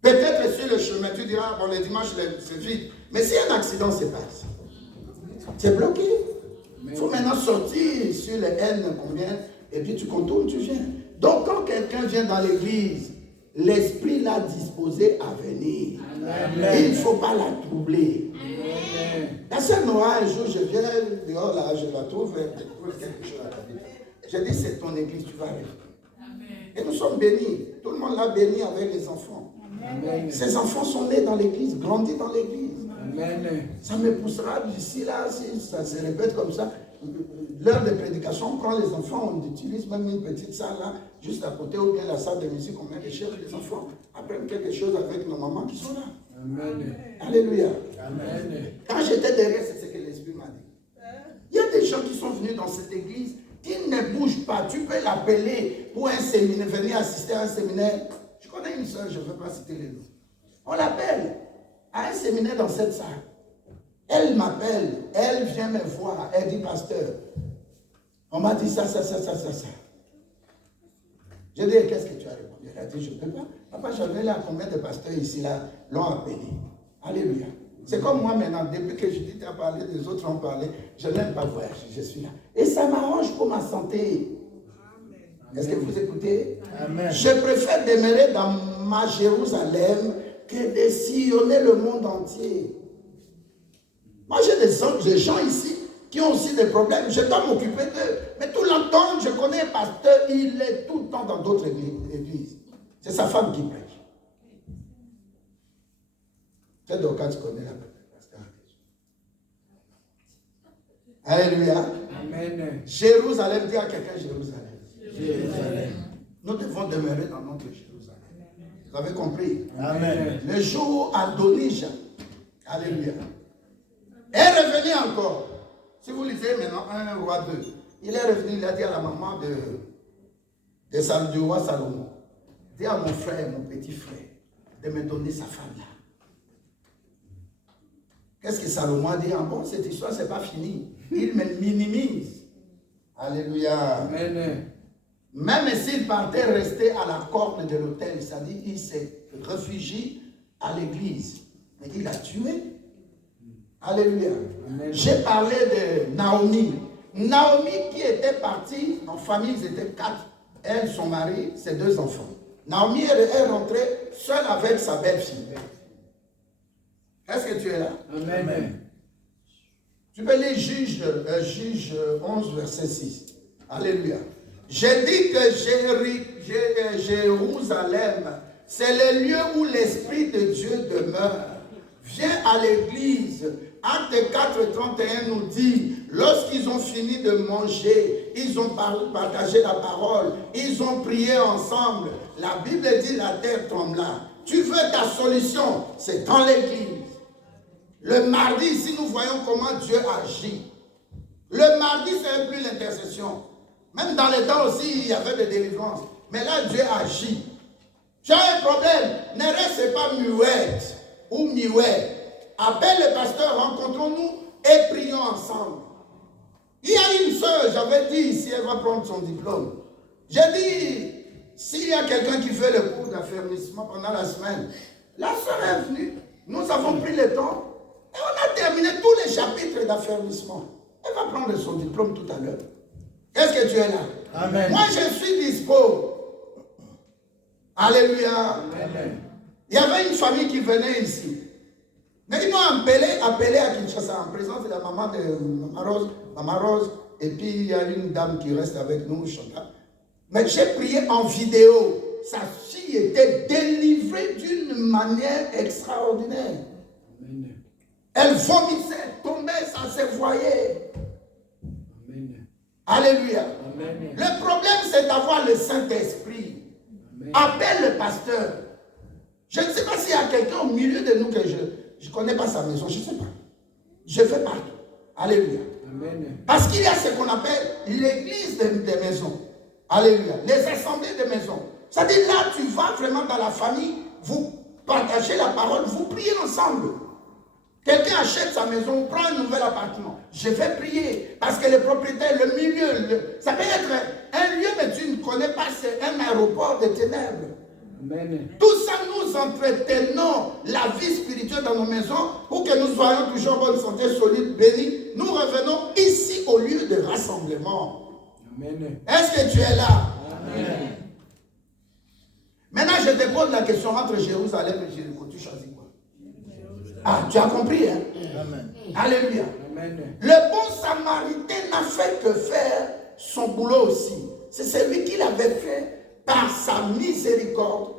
Peut-être sur le chemin, tu diras, bon, le dimanche, c'est vite. Mais si un accident se passe, c'est bloqué. Il faut maintenant sortir sur les N combien, et puis tu contournes, tu viens. Donc quand quelqu'un vient dans l'église, l'esprit l'a disposé à venir. Amen. Il ne faut pas la troubler. Amen. La sœur Noah, un jour, je viens dehors là, je la trouve, elle découvre quelque chose à la Bible. J'ai dit, c'est ton église, tu vas rester. Et nous sommes bénis. Tout le monde l'a béni avec les enfants. Amen. Ces enfants sont nés dans l'église, grandis dans l'église. Amen. Ça me poussera d'ici là, si ça se répète comme ça. L'heure de prédication, quand les enfants, on utilise même une petite salle là, juste à côté, ou bien la salle de musique, on met les chefs, les enfants apprennent quelque chose avec nos mamans qui sont là. Amen. Alléluia. Amen. Quand j'étais derrière, c'est ce que l'Esprit m'a dit. Il y a des gens qui sont venus dans cette église, qui ne bougent pas. Tu peux l'appeler pour un séminaire, venir assister à un séminaire. Je connais une soeur, je ne veux pas citer les noms. On l'appelle à un séminaire dans cette salle. Elle m'appelle, elle vient me voir, elle dit, pasteur, on m'a dit ça. J'ai dit, qu'est-ce que tu as répondu? Elle a dit, je ne peux pas. Papa, j'avais là combien de pasteurs ici, là, l'ont appelé. Alléluia. C'est comme moi maintenant, depuis que je dis, tu as parlé, des autres ont parlé, je n'aime pas voyager, je suis là. Et ça m'arrange pour ma santé. Est-ce que vous écoutez? Amen. Je préfère demeurer dans ma Jérusalem que de sillonner le monde entier. Moi, j'ai des gens ici qui ont aussi des problèmes. Je dois m'occuper d'eux. Mais tout le temps, je connais un pasteur, il est tout le temps dans d'autres églises. C'est sa femme qui prêche. C'est donc quand tu connais la pasteur. Alléluia. Amen. Jérusalem, dis à quelqu'un Jérusalem. Jérusalem. Nous devons demeurer dans notre Jérusalem. Vous avez compris? Amen. Le jour où Adonija, alléluia, est revenu encore. Si vous lisez maintenant 1 roi 2, il est revenu, il a dit à la maman du roi Salomon, dis à mon frère, mon petit frère, de me donner sa femme là. Qu'est-ce que Salomon a dit? Ah bon, cette histoire, c'est pas fini. Il me minimise. Alléluia. Amen. Même s'il partait rester à la corne de l'autel, c'est-à-dire il s'est réfugié à l'église. Mais il a tué. Alléluia. J'ai parlé de Naomi. Naomi qui était partie en famille, ils étaient 4. Elle, son mari, ses 2 enfants. Naomi est rentrée seule avec sa belle-fille. Est-ce que tu es là? Amen. Tu peux lire Juge 11, verset 6. Alléluia. J'ai dit que Jérusalem, c'est le lieu où l'Esprit de Dieu demeure. Viens à l'église. Acte 4, 31 nous dit, lorsqu'ils ont fini de manger, ils ont partagé la parole, ils ont prié ensemble. La Bible dit la terre trembla. Tu veux ta solution, c'est dans l'église. Le mardi, ici, nous voyons comment Dieu agit. Le mardi, ce n'est plus l'intercession. Même dans les temps aussi, il y avait des délivrances. Mais là, Dieu agit. Tu as un problème, ne reste pas muette ou muet. Appelle le pasteur, rencontrons-nous et prions ensemble. Il y a une soeur, j'avais dit ici, elle va prendre son diplôme. J'ai dit, s'il y a quelqu'un qui fait le cours d'affermissement pendant la semaine, la soeur est venue. Nous avons pris le temps et on a terminé tous les chapitres d'affermissement. Elle va prendre son diplôme tout à l'heure. Est-ce que tu es là? Amen. Moi, je suis dispo. Alléluia. Amen. Il y avait une famille qui venait ici. Mais ils m'ont appelé à Kinshasa en présence de la maman de Maman Rose. Et puis il y a une dame qui reste avec nous, Chantal. Mais j'ai prié en vidéo. Sa fille était délivrée d'une manière extraordinaire. Amen. Elle vomissait, tombait, ça se voyait. Amen. Alléluia. Amen. Le problème, c'est d'avoir le Saint-Esprit. Amen. Appelle le pasteur. Je ne sais pas s'il y a quelqu'un au milieu de nous que je ne connais pas sa maison. Je ne sais pas. Je fais partout. Alléluia. Amen. Parce qu'il y a ce qu'on appelle l'église des maisons. Alléluia. Les assemblées de maisons. C'est-à-dire là, tu vas vraiment dans la famille, vous partagez la parole, vous priez ensemble. Quelqu'un achète sa maison, prend un nouvel appartement. Je vais prier. Parce que le propriétaire, le milieu, ça peut être un lieu, mais tu ne connais pas, c'est un aéroport de ténèbres. Amen. Tout ça, nous entretenons la vie spirituelle dans nos maisons pour que nous soyons toujours en bonne santé, solides, bénis. Nous revenons ici au lieu de rassemblement. Amen. Est-ce que tu es là? Amen. Maintenant, je te pose la question entre Jérusalem et Jéricho. Tu choisis quoi? Ah, tu as compris, hein? Amen. Alléluia. Amen. Le bon samaritain n'a fait que faire son boulot aussi. C'est celui qui l'avait fait par sa miséricorde,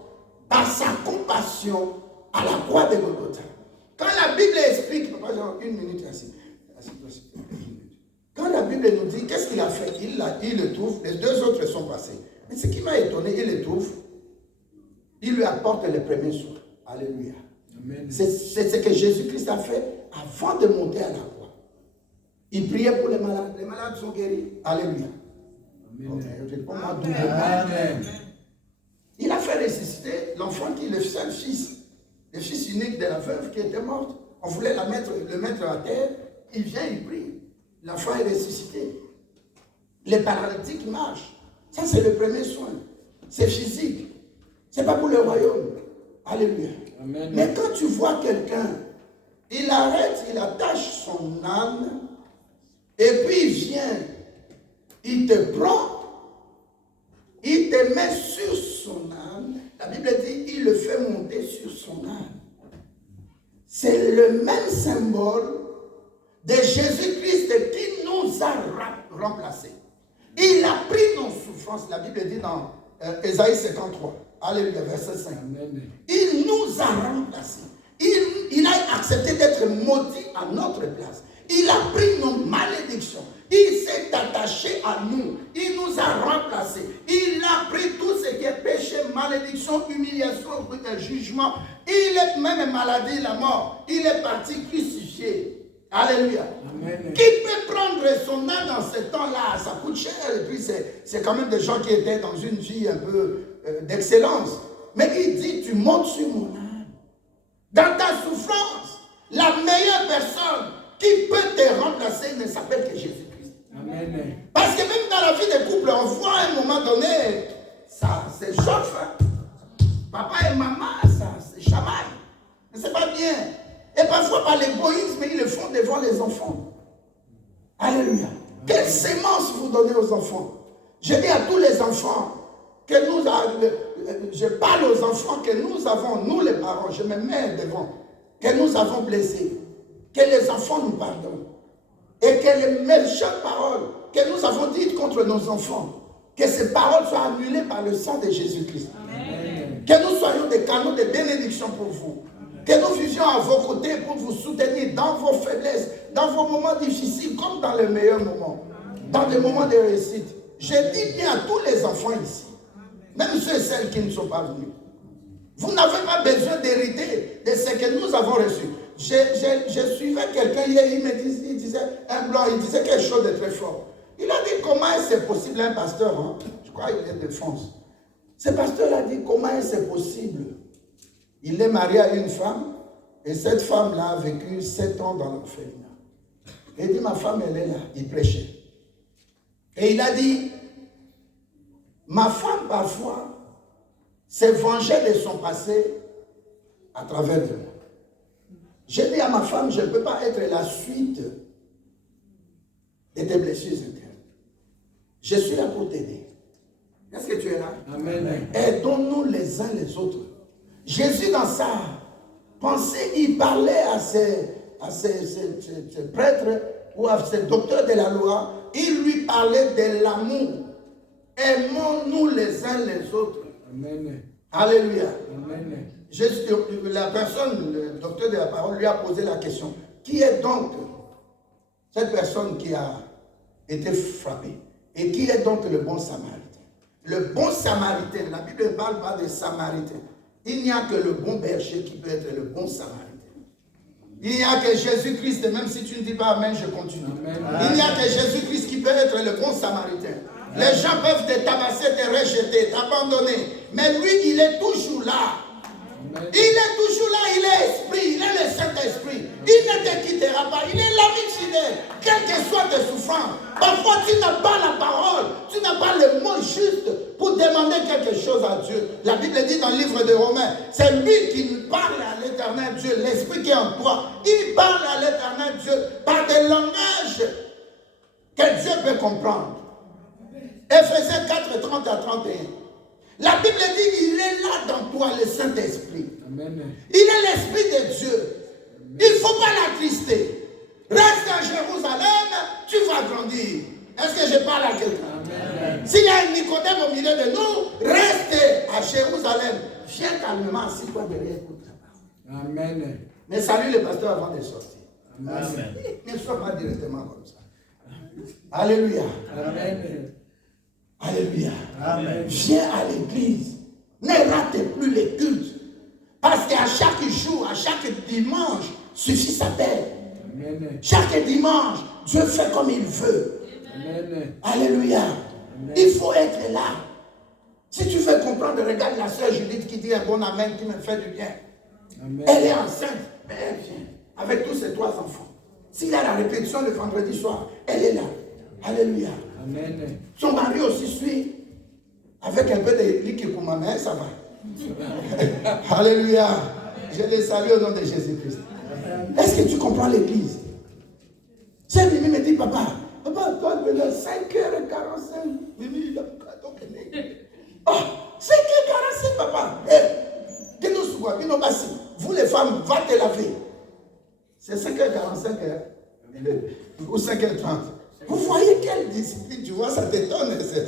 par sa compassion à la croix de Golgotha. Quand la Bible explique, papa, j'ai une minute assis. Quand la Bible nous dit qu'est-ce qu'il a fait, il le trouve, les deux autres sont passés. Mais ce qui m'a étonné, il le trouve, il lui apporte les premiers souffles. Alléluia. Amen. C'est ce que Jésus-Christ a fait avant de monter à la croix. Il priait pour les malades. Les malades sont guéris. Alléluia. Amen. Amen. Il a fait ressusciter l'enfant qui est le seul fils. Le fils unique de la veuve qui était morte. On voulait le mettre à terre. Il vient, il prie. L'enfant est ressuscité. Les paralytiques marchent. Ça, c'est le premier soin. C'est physique. Ce n'est pas pour le royaume. Alléluia. Amen. Mais quand tu vois quelqu'un, il arrête, il attache son âne, et puis il vient, il te prend, il te met sur son âne. La Bible dit, il le fait monter sur son âne. C'est le même symbole de Jésus-Christ qui nous a remplacés. Il a pris nos souffrances. La Bible dit dans Ésaïe 53. Alléluia, verset 5. Amen. Il nous a remplacés. Il a accepté d'être maudit à notre place. Il a pris nos malédictions. Il s'est attaché à nous. Il nous a remplacés. Il a pris tout ce qui est péché, malédiction, humiliation, jugement. Il est même maladie, la mort. Il est parti crucifié. Alléluia. Amen. Qui peut prendre son âme dans ce temps-là? Ça coûte cher. Et puis c'est quand même des gens qui étaient dans une vie un peu d'excellence. Mais il dit, tu montes sur mon âme. Dans ta souffrance, la meilleure personne qui peut te remplacer ne s'appelle que Jésus-Christ. Amen. Parce que même dans la vie des couples, on voit à un moment donné, ça se chauffe. Papa et maman, ça se chamaille. Mais c'est pas bien. Et parfois par l'égoïsme, ils le font devant les enfants. Alléluia. Quelle sémence vous donnez aux enfants? Je dis à tous les enfants, je parle aux enfants que nous avons, nous les parents, je me mets devant, que nous avons blessés, que les enfants nous pardonnent, et que les méchantes paroles que nous avons dites contre nos enfants, Que ces paroles soient annulées par le sang de Jésus-Christ. Amen. Que nous soyons des canaux de bénédiction pour vous. Que nous vivions à vos côtés pour vous soutenir dans vos faiblesses, dans vos moments difficiles, comme dans les meilleurs moments, dans des moments de réussite. Je dis bien à tous les enfants ici, même ceux et celles qui ne sont pas venus. Vous n'avez pas besoin d'hériter de ce que nous avons reçu. Je suivais quelqu'un hier, il disait, un blanc, il disait quelque chose de très fort. Il a dit, comment est-ce possible, un pasteur, hein? Je crois qu'il est de France. Ce pasteur a dit, comment est-ce possible? Il est marié à une femme, et cette femme-là a vécu 7 ans dans l'orphelinat. Il dit, ma femme, elle est là, il prêchait. Et il a dit, ma femme, parfois, s'est vengée de son passé à travers de moi. J'ai dit à ma femme, je ne peux pas être la suite de tes blessures internes. Je suis là pour t'aider. Est-ce que tu es là? Amen. Aidons-nous les uns les autres. Jésus, dans sa pensée, il parlait à ces prêtres ou à ces docteurs de la loi. Il lui parlait de l'amour. Aimons-nous les uns les autres. Amen. Alléluia. Amen. La personne, le docteur de la parole, lui a posé la question. Qui est donc cette personne qui a été frappée? Et qui est donc le bon samaritain? Le bon samaritain, la Bible ne parle pas de samaritain. Il n'y a que le bon berger qui peut être le bon samaritain. Il n'y a que Jésus-Christ, même si tu ne dis pas Amen, je continue. Amen. Il n'y a que Jésus-Christ qui peut être le bon samaritain. Les gens peuvent te tabasser, te rejeter, t'abandonner. Mais lui, il est toujours là. Amen. Il est toujours là, il est esprit, il est le Saint-Esprit. Il ne te quittera pas, il est l'ami fidèle. Quelles que soient tes souffrances. Parfois, tu n'as pas la parole, tu n'as pas le mot juste pour demander quelque chose à Dieu. La Bible dit dans le livre de Romains, c'est lui qui parle à l'éternel Dieu, l'Esprit qui est en toi. Il parle à l'éternel Dieu par des langages que Dieu peut comprendre. Ephésiens 4, 30 à 31. La Bible dit qu'il est là dans toi, le Saint-Esprit. Amen. Il est l'Esprit de Dieu. Il ne faut pas l'attrister. Reste à Jérusalem, tu vas grandir. Est-ce que je parle à quelqu'un? S'il y a un Nicodème au milieu de nous, restez à Jérusalem. Viens calmement, assis-toi derrière pour ta parole. Amen. Mais salue le pasteur avant de sortir. Amen. Ne sois pas directement comme ça. Alléluia. Amen. Alléluia. Amen. Viens à l'église. Ne rate plus les cultes. Parce qu'à chaque jour, à chaque dimanche, suffit sa paix. Amen. Chaque dimanche, Dieu fait comme il veut. Amen. Alléluia. Il faut être là. Si tu veux comprendre, regarde la sœur Judith qui dit un bon amen qui me fait du bien. Amen. Elle est enceinte, mais elle vient avec tous ses 3 enfants. S'il y a la répétition le vendredi soir, elle est là. Alléluia. Amen. Son mari aussi suit avec un peu de liquide pour ma mère, ça va. Alléluia. Je les salue au nom de Jésus-Christ. Est-ce que tu comprends l'église? C'est Mimi me dit, papa, toi, tu es là, 5h45. Mimi, il a donc oh, 5h45, papa. Eh, vous les femmes, va te laver. C'est 5h45 ou 5h30. Vous voyez quelle discipline, tu vois, ça t'étonne, etc.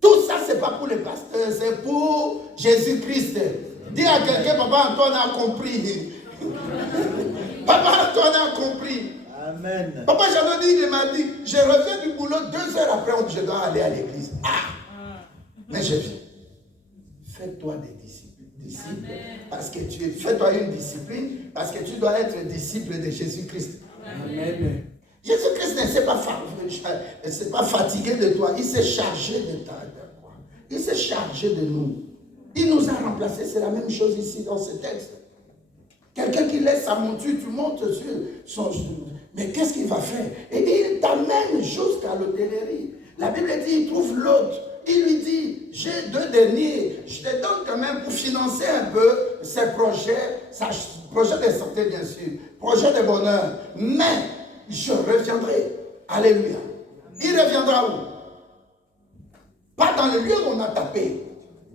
Tout ça, ce n'est pas pour les pasteurs, c'est pour Jésus-Christ. Dis à quelqu'un, papa Antoine a compris. Papa Antoine a compris. Amen. Papa Jean-Denis, il m'a dit, je reviens du boulot 2 heures après, je dois aller à l'église. Ah! Mais je viens. Fais-toi des disciples. Parce que fais-toi une discipline, parce que tu dois être disciple de Jésus-Christ. Amen. Jésus-Christ ne s'est pas fatigué de toi. Il s'est chargé de toi. Il s'est chargé de nous. Il nous a remplacés. C'est la même chose ici dans ce texte. Quelqu'un qui laisse sa monture, tu montes sur son... Mais qu'est-ce qu'il va faire? Et il t'amène jusqu'à l'hôtellerie. La Bible dit, il trouve l'autre. Il lui dit, j'ai 2 deniers. Je te donne quand même pour financer un peu ses projets. Projet de santé, bien sûr. Projet de bonheur. Mais je reviendrai. Alléluia. Il reviendra où? Pas dans le lieu où on a tapé.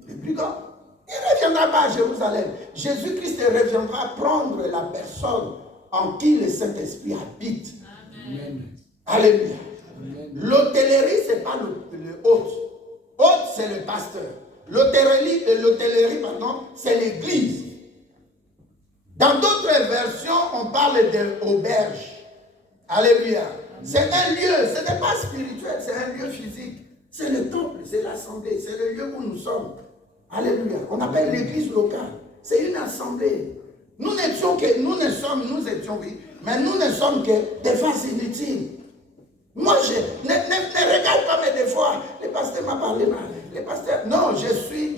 Le plus grand. Il ne reviendra pas à Jérusalem. Jésus-Christ reviendra prendre la personne en qui le Saint-Esprit habite. Amen. Alléluia. Amen. L'hôtellerie, ce n'est pas le hôte. Hôte, c'est le pasteur. L'hôtellerie, c'est l'église. Dans d'autres versions, on parle d'auberge. Alléluia. C'est un lieu, ce n'est pas spirituel, c'est un lieu physique. C'est le temple, c'est l'assemblée, c'est le lieu où nous sommes. Alléluia. On appelle l'église locale. C'est une assemblée. Nous étions, oui, mais nous ne sommes que des vases inutiles. Moi, ne regarde pas mes devoirs. Le pasteur m'a parlé mal. Le pasteur, non, je suis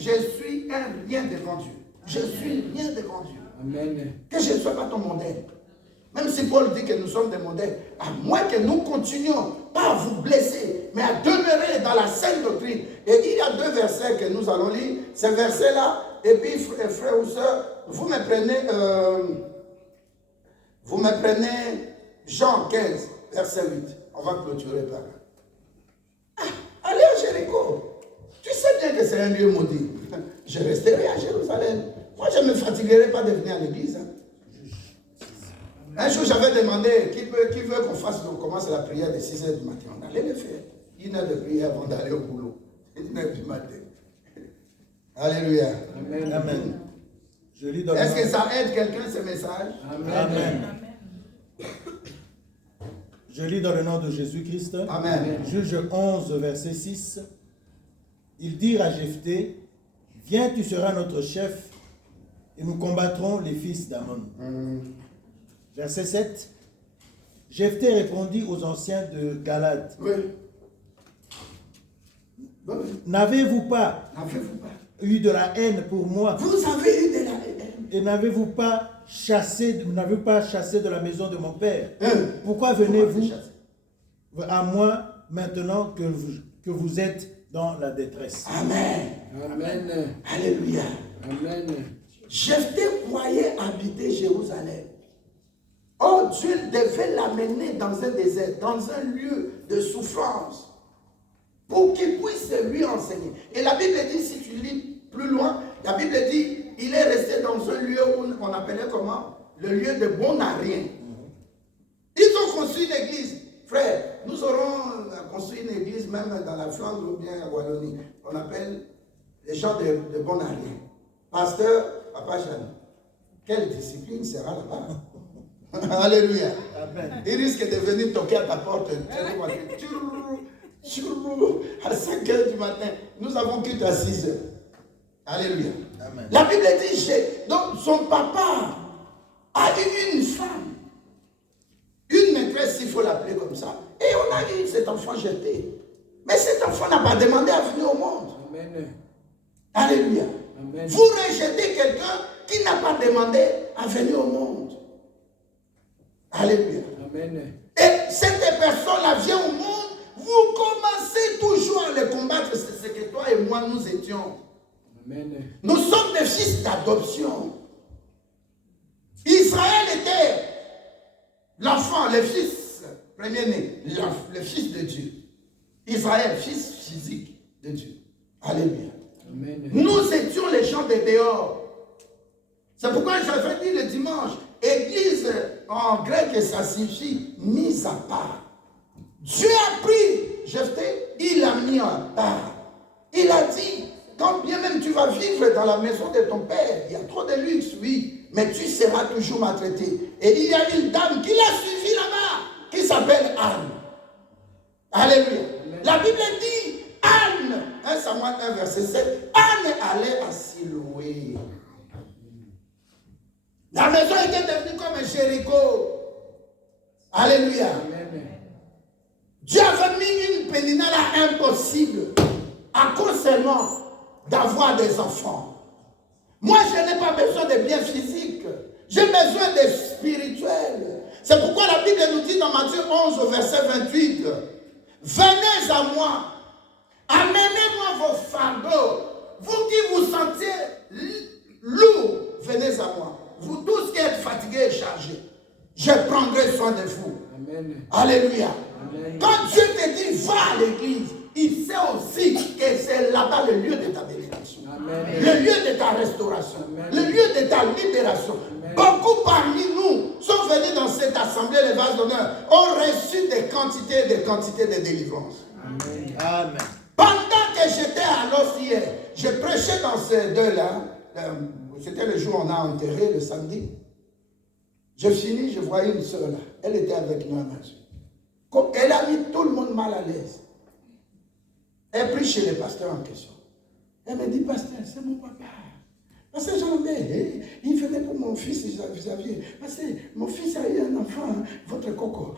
un rien devant Dieu. Je suis rien devant Dieu. Amen. Que je ne sois pas ton modèle. Même si Paul dit que nous sommes des modèles, à moins que nous continuions, pas à vous blesser, mais à demeurer dans la saine doctrine. Et il y a 2 versets que nous allons lire. Ces versets-là, et puis frères ou sœurs, vous me prenez Jean 15, verset 8. On va clôturer par là. Allez à Jéricho. Tu sais bien que c'est un lieu maudit. Je resterai à Jérusalem. Moi, je ne me fatiguerai pas de venir à l'église. Un jour, j'avais demandé qui veut qu'on commence la prière de 6 h du matin. On allait le faire. 1 heure de prière avant d'aller au boulot. 1 heure du matin. Alléluia. Amen. Amen. Je lis dans Est-ce que ça aide quelqu'un ce message? Amen. Amen. Je lis dans le nom de Jésus-Christ. Amen. Juge 11, verset 6. Ils dirent à Jephthé, viens, tu seras notre chef, et nous combattrons les fils d'Ammon. Verset 7. Jephthé répondit aux anciens de Galade. Oui. N'avez-vous pas N'avez-vous pas? eu de la haine pour moi? Vous avez eu de la haine. Et n'avez-vous pas chassé de la maison de mon père? Pourquoi Vous venez-vous m'avez chassé. à moi maintenant que vous êtes dans la détresse? Amen. Amen. Alléluia. Amen. Jephthé croyait habiter Jérusalem. Or, Dieu devait l'amener dans un désert, dans un lieu de souffrance, pour qu'il puisse lui enseigner. Et la Bible dit, si tu lis plus loin, la Bible dit, il est resté dans un lieu où on appelait comment? Le lieu de bon à rien. Ils ont construit une église. Frère, nous aurons construit une église même dans la Flandre ou bien à Wallonie. On appelle les gens de bon à rien. Pasteur, Papa Jeanne. Quelle discipline sera là-bas? Alléluia. Amen. Il risque de venir toquer à ta porte à 5 h du matin. Nous avons quitté à 6 h. Alléluia. Amen. La Bible dit, donc son papa a eu une femme, une maîtresse, s'il faut l'appeler comme ça. Et on a eu cet enfant jeté. Mais cet enfant n'a pas demandé à venir au monde. Amen. Alléluia. Amen. Vous rejetez quelqu'un qui n'a pas demandé à venir au monde. Alléluia. Amen. Et cette personne-là vient au monde, vous commencez toujours à le combattre. C'est ce que toi et moi nous étions. Amen. Nous sommes des fils d'adoption. Israël était l'enfant, le fils premier-né, le fils de Dieu. Israël, fils physique de Dieu. Alléluia. Amen. Nous étions les gens de dehors. C'est pourquoi j'avais dit le dimanche, église en grec, ça signifie mise à part. Dieu a pris Jephthé, il l'a mis à part. Il a dit, quand bien même tu vas vivre dans la maison de ton père, il y a trop de luxe, oui, mais tu seras toujours maltraité. Et il y a une dame qui l'a suivi là-bas, qui s'appelle Anne. Alléluia. La Bible dit, Anne, 1 Samuel 1, verset 7, Anne allait à Siloé. La maison était devenue comme un Jéricho. Alléluia. Amen. Dieu avait mis une péninale impossible à cause seulement d'avoir des enfants. Moi, je n'ai pas besoin de biens physiques. J'ai besoin de spirituels. C'est pourquoi la Bible nous dit dans Matthieu 11, au verset 28, venez à moi, amenez-moi vos fardeaux. Vous qui vous sentiez lourds, venez à moi. Vous tous qui êtes fatigués et chargés, je prendrai soin de vous. Amen. Alléluia. Amen. Quand Dieu te dit va à l'église, il sait aussi que c'est là-bas le lieu de ta bénédiction. Amen. Le lieu de ta restauration. Amen. Le lieu de ta libération. Amen. Beaucoup parmi nous sont venus dans cette assemblée, les vases d'honneur, ont reçu des quantités et des quantités de délivrance. Amen. Amen. Pendant à l'os hier. Je prêchais dans ces deux-là. C'était le jour où on a enterré, le samedi. Je finis, je voyais une soeur là. Elle était avec nous à ma soeur. Comme elle a mis tout le monde mal à l'aise. Elle prie chez le pasteur en question. Elle me dit, pasteur, c'est mon papa. Pasteur Jean-Lambert, il venait pour mon fils Xavier. Pasteur, mon fils a eu un enfant, hein, votre coco.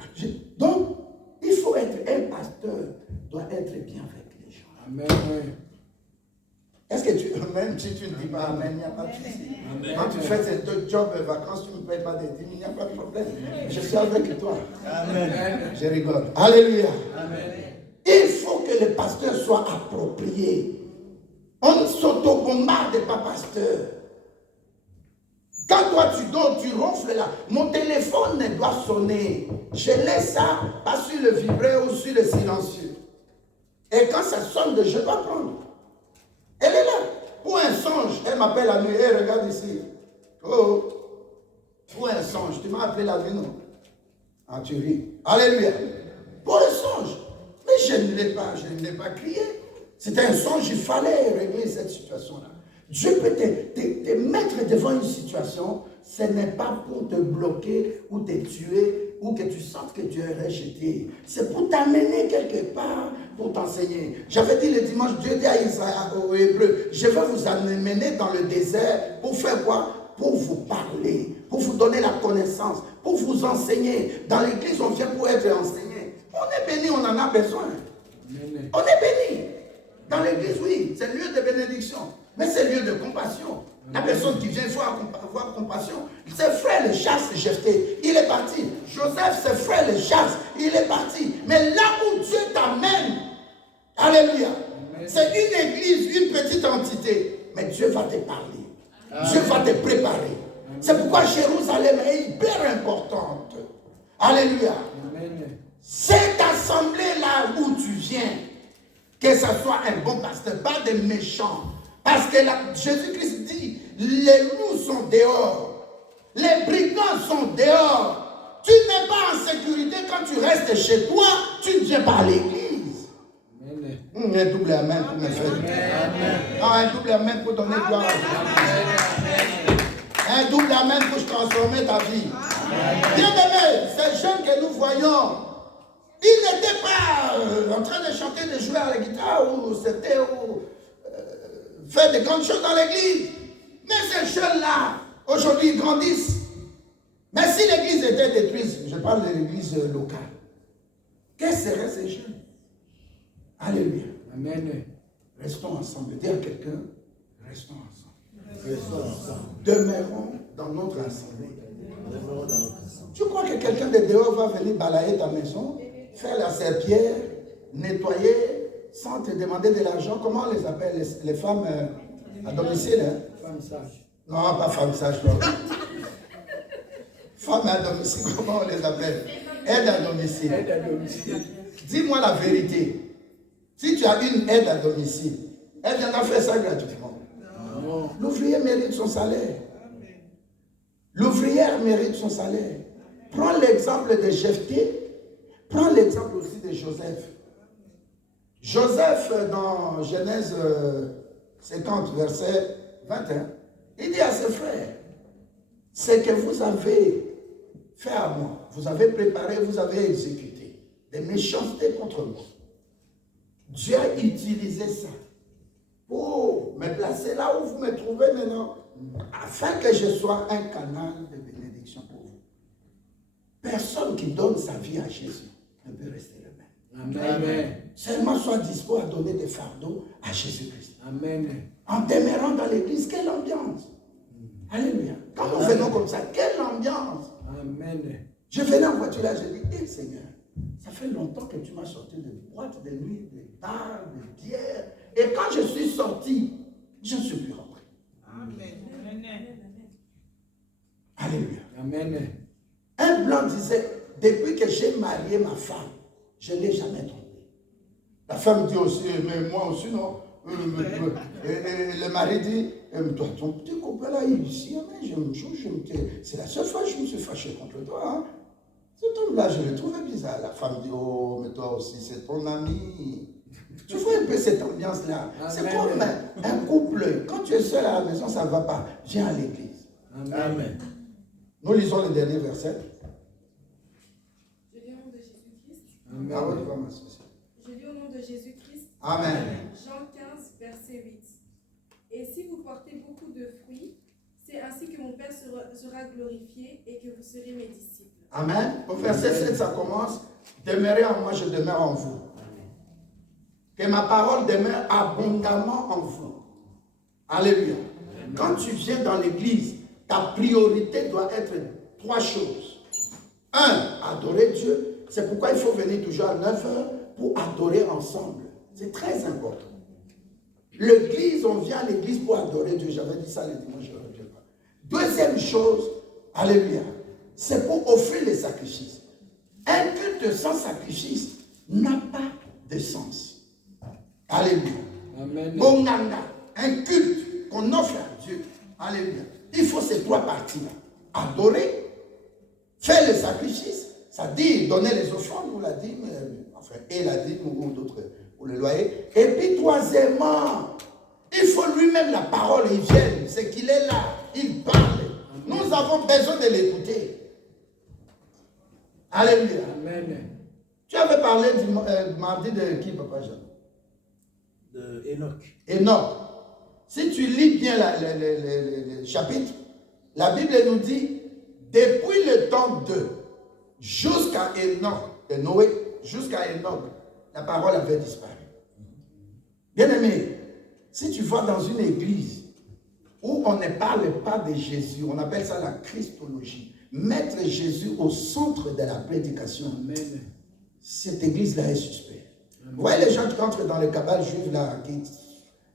Donc, il faut être un pasteur, doit être bien avec les gens. Amen. Est-ce que même si tu ne dis pas Amen, il n'y a pas de souci. Quand tu fais tes deux jobs et vacances, tu ne payes pas des dîmes, il n'y a pas de problème. Je suis avec toi. Amen. Je rigole. Alléluia. Amen. Il faut que le pasteur soit approprié. On ne s'auto-bombarde pas pasteur. Quand toi tu dors, tu ronfles là. Mon téléphone doit sonner. Je laisse ça pas sur le vibreur ou sur le silencieux. Et quand ça sonne, je dois prendre. Elle est là. Pour un songe, elle m'appelle la nuit. Hey, regarde ici. Oh. Pour un songe. Tu m'as appelé la nuit, non? Ah, tu ris. Alléluia. Pour un songe. Mais je ne l'ai pas crié. C'était un songe, il fallait régler cette situation-là. Dieu peut te mettre devant une situation, ce n'est pas pour te bloquer ou te tuer ou que tu sentes que tu es rejeté. C'est pour t'amener quelque part, pour t'enseigner. J'avais dit le dimanche, Dieu dit à Israël, aux Hébreux, je vais vous amener dans le désert pour faire quoi? Pour vous parler, pour vous donner la connaissance, pour vous enseigner. Dans l'église, on vient pour être enseigné. On est béni, on en a besoin. Amen. On est béni. Dans l'église, oui, c'est lieu de bénédiction. Mais c'est lieu de compassion. La personne qui vient, il faut avoir compassion. Ses frères le chassent, Jephthé, il est parti. Joseph, ses frères le chassent, il est parti. Mais là où Dieu t'amène, alléluia, c'est une église, une petite entité. Mais Dieu va te parler. Dieu va te préparer. C'est pourquoi Jérusalem est hyper importante. Alléluia. Amen. Cette assemblée-là où tu viens, que ce soit un bon pasteur, pas des méchants. Parce que Jésus-Christ dit, les loups sont dehors, les brigands sont dehors. Tu n'es pas en sécurité quand tu restes chez toi, tu ne viens pas à l'église. Amen. Un double amen pour me faire. Non, un double amen pour donner gloire à Dieu. Un double amen pour transformer ta vie. Bien aimé, ces jeunes que nous voyons, ils n'étaient pas en train de chanter, de jouer à la guitare ou c'était faire de grandes choses dans l'église. Mais ces jeunes-là, aujourd'hui, ils grandissent. Mais si l'église était détruite, je parle de l'église locale, quels seraient ces jeunes? Alléluia. Amen. Restons ensemble. Dis à quelqu'un, restons ensemble. Restons ensemble. Demeurons dans notre assemblée. Demeurons dans notre assemblée. Tu crois que quelqu'un de dehors va venir balayer ta maison, faire la serpillière, nettoyer, sans te demander de l'argent? Comment on les appelle, les femmes à domicile, hein? Femme sage. Non, pas femme sage, non. Femmes à domicile, comment on les appelle? Aide à domicile. Aide à domicile. Dis-moi la vérité. Si tu as une aide à domicile, elle viendra faire ça gratuitement. Non. L'ouvrier mérite son salaire. L'ouvrière mérite son salaire. Prends l'exemple de Jephthé. Prends l'exemple aussi de Joseph. Joseph, dans Genèse 50, verset 21, il dit à ses frères, ce que vous avez fait à moi, vous avez préparé, vous avez exécuté des méchancetés contre moi. Dieu a utilisé ça pour me placer là où vous me trouvez maintenant, afin que je sois un canal de bénédiction pour vous. Personne qui donne sa vie à Jésus ne peut rester le même. Amen. Seulement sois dispo à donner des fardeaux à Jésus-Christ. Amen. En demeurant dans l'église, quelle ambiance! Alléluia. Quand nous venons comme ça, quelle ambiance! Amen. Je venais en voiture là, je dis, hé Seigneur, ça fait longtemps que tu m'as sorti de boîtes de nuit, de bars, de bières. Et quand je suis sorti, je ne suis plus rentré. Amen. Alléluia. Amen. Un blanc disait, depuis que j'ai marié ma femme, je ne l'ai jamais trompée. La femme dit aussi, mais moi aussi non. Et le mari dit, toi, ton petit copain là, il ici, c'est la seule fois que je me suis fâché contre toi. Hein. Cet homme-là, je l'ai trouvé bizarre. La femme dit, oh, mais toi aussi, c'est ton ami. Tu vois un peu cette ambiance-là. C'est Amen. comme un couple. Quand tu es seul à la maison, ça ne va pas. Viens à l'église. Amen. Nous lisons le dernier verset. Je lis au nom de Jésus-Christ. Ah oui, vraiment, c'est ça. Je lis au nom de Jésus-Christ. Amen. Jean 15, verset 8. Et si vous portez beaucoup de fruits, c'est ainsi que mon Père sera glorifié et que vous serez mes disciples. Amen. Au verset 7, ça commence. Demeurez en moi, je demeure en vous. Que ma parole demeure abondamment en vous. Alléluia. Quand tu viens dans l'église, ta priorité doit être 3 choses. 1, adorer Dieu. C'est pourquoi il faut venir toujours à 9 heures pour adorer ensemble. C'est très important. L'église, on vient à l'église pour adorer Dieu. J'avais dit ça le dimanche, je ne reviens pas. Deuxième chose, alléluia, c'est pour offrir les sacrifices. Un culte sans sacrifice n'a pas de sens. Alléluia. Amen. Bonganga, un culte qu'on offre à Dieu. Alléluia. Il faut ces 3 parties-là. Adorer, faire le sacrifice, ça dit donner les offrandes, ou la dîme, enfin, et la dîme ou d'autres, ou le loyer. Et puis, troisièmement, il faut lui-même la parole, il vient, c'est qu'il est là, il parle. Nous avons besoin de l'écouter. Alléluia. Amen. Tu avais parlé mardi de qui, Papa Jean? De Enoch. Enoch. Si tu lis bien le chapitre, la Bible nous dit, depuis le temps de jusqu'à Enoch, de Noé, jusqu'à Enoch, la parole avait disparu. Bien aimé, si tu vas dans une église où on ne parle pas de Jésus, on appelle ça la Christologie, mettre Jésus au centre de la prédication, Amen. cette église-là est suspecte. Vous voyez les gens qui entrent dans les cabales juives là, qui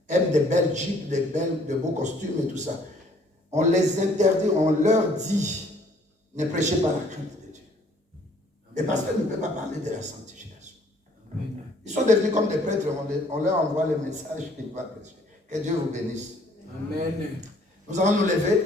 aiment des belles jeeps, de beaux costumes et tout ça. On les interdit, on leur dit, ne prêchez pas la crainte de Dieu. Les pasteurs ne peuvent pas parler de la sanctification. Amen. Ils sont devenus comme des prêtres, on leur envoie le message qu'ils vont prêcher. Que Dieu vous bénisse. Amen. Nous allons nous lever.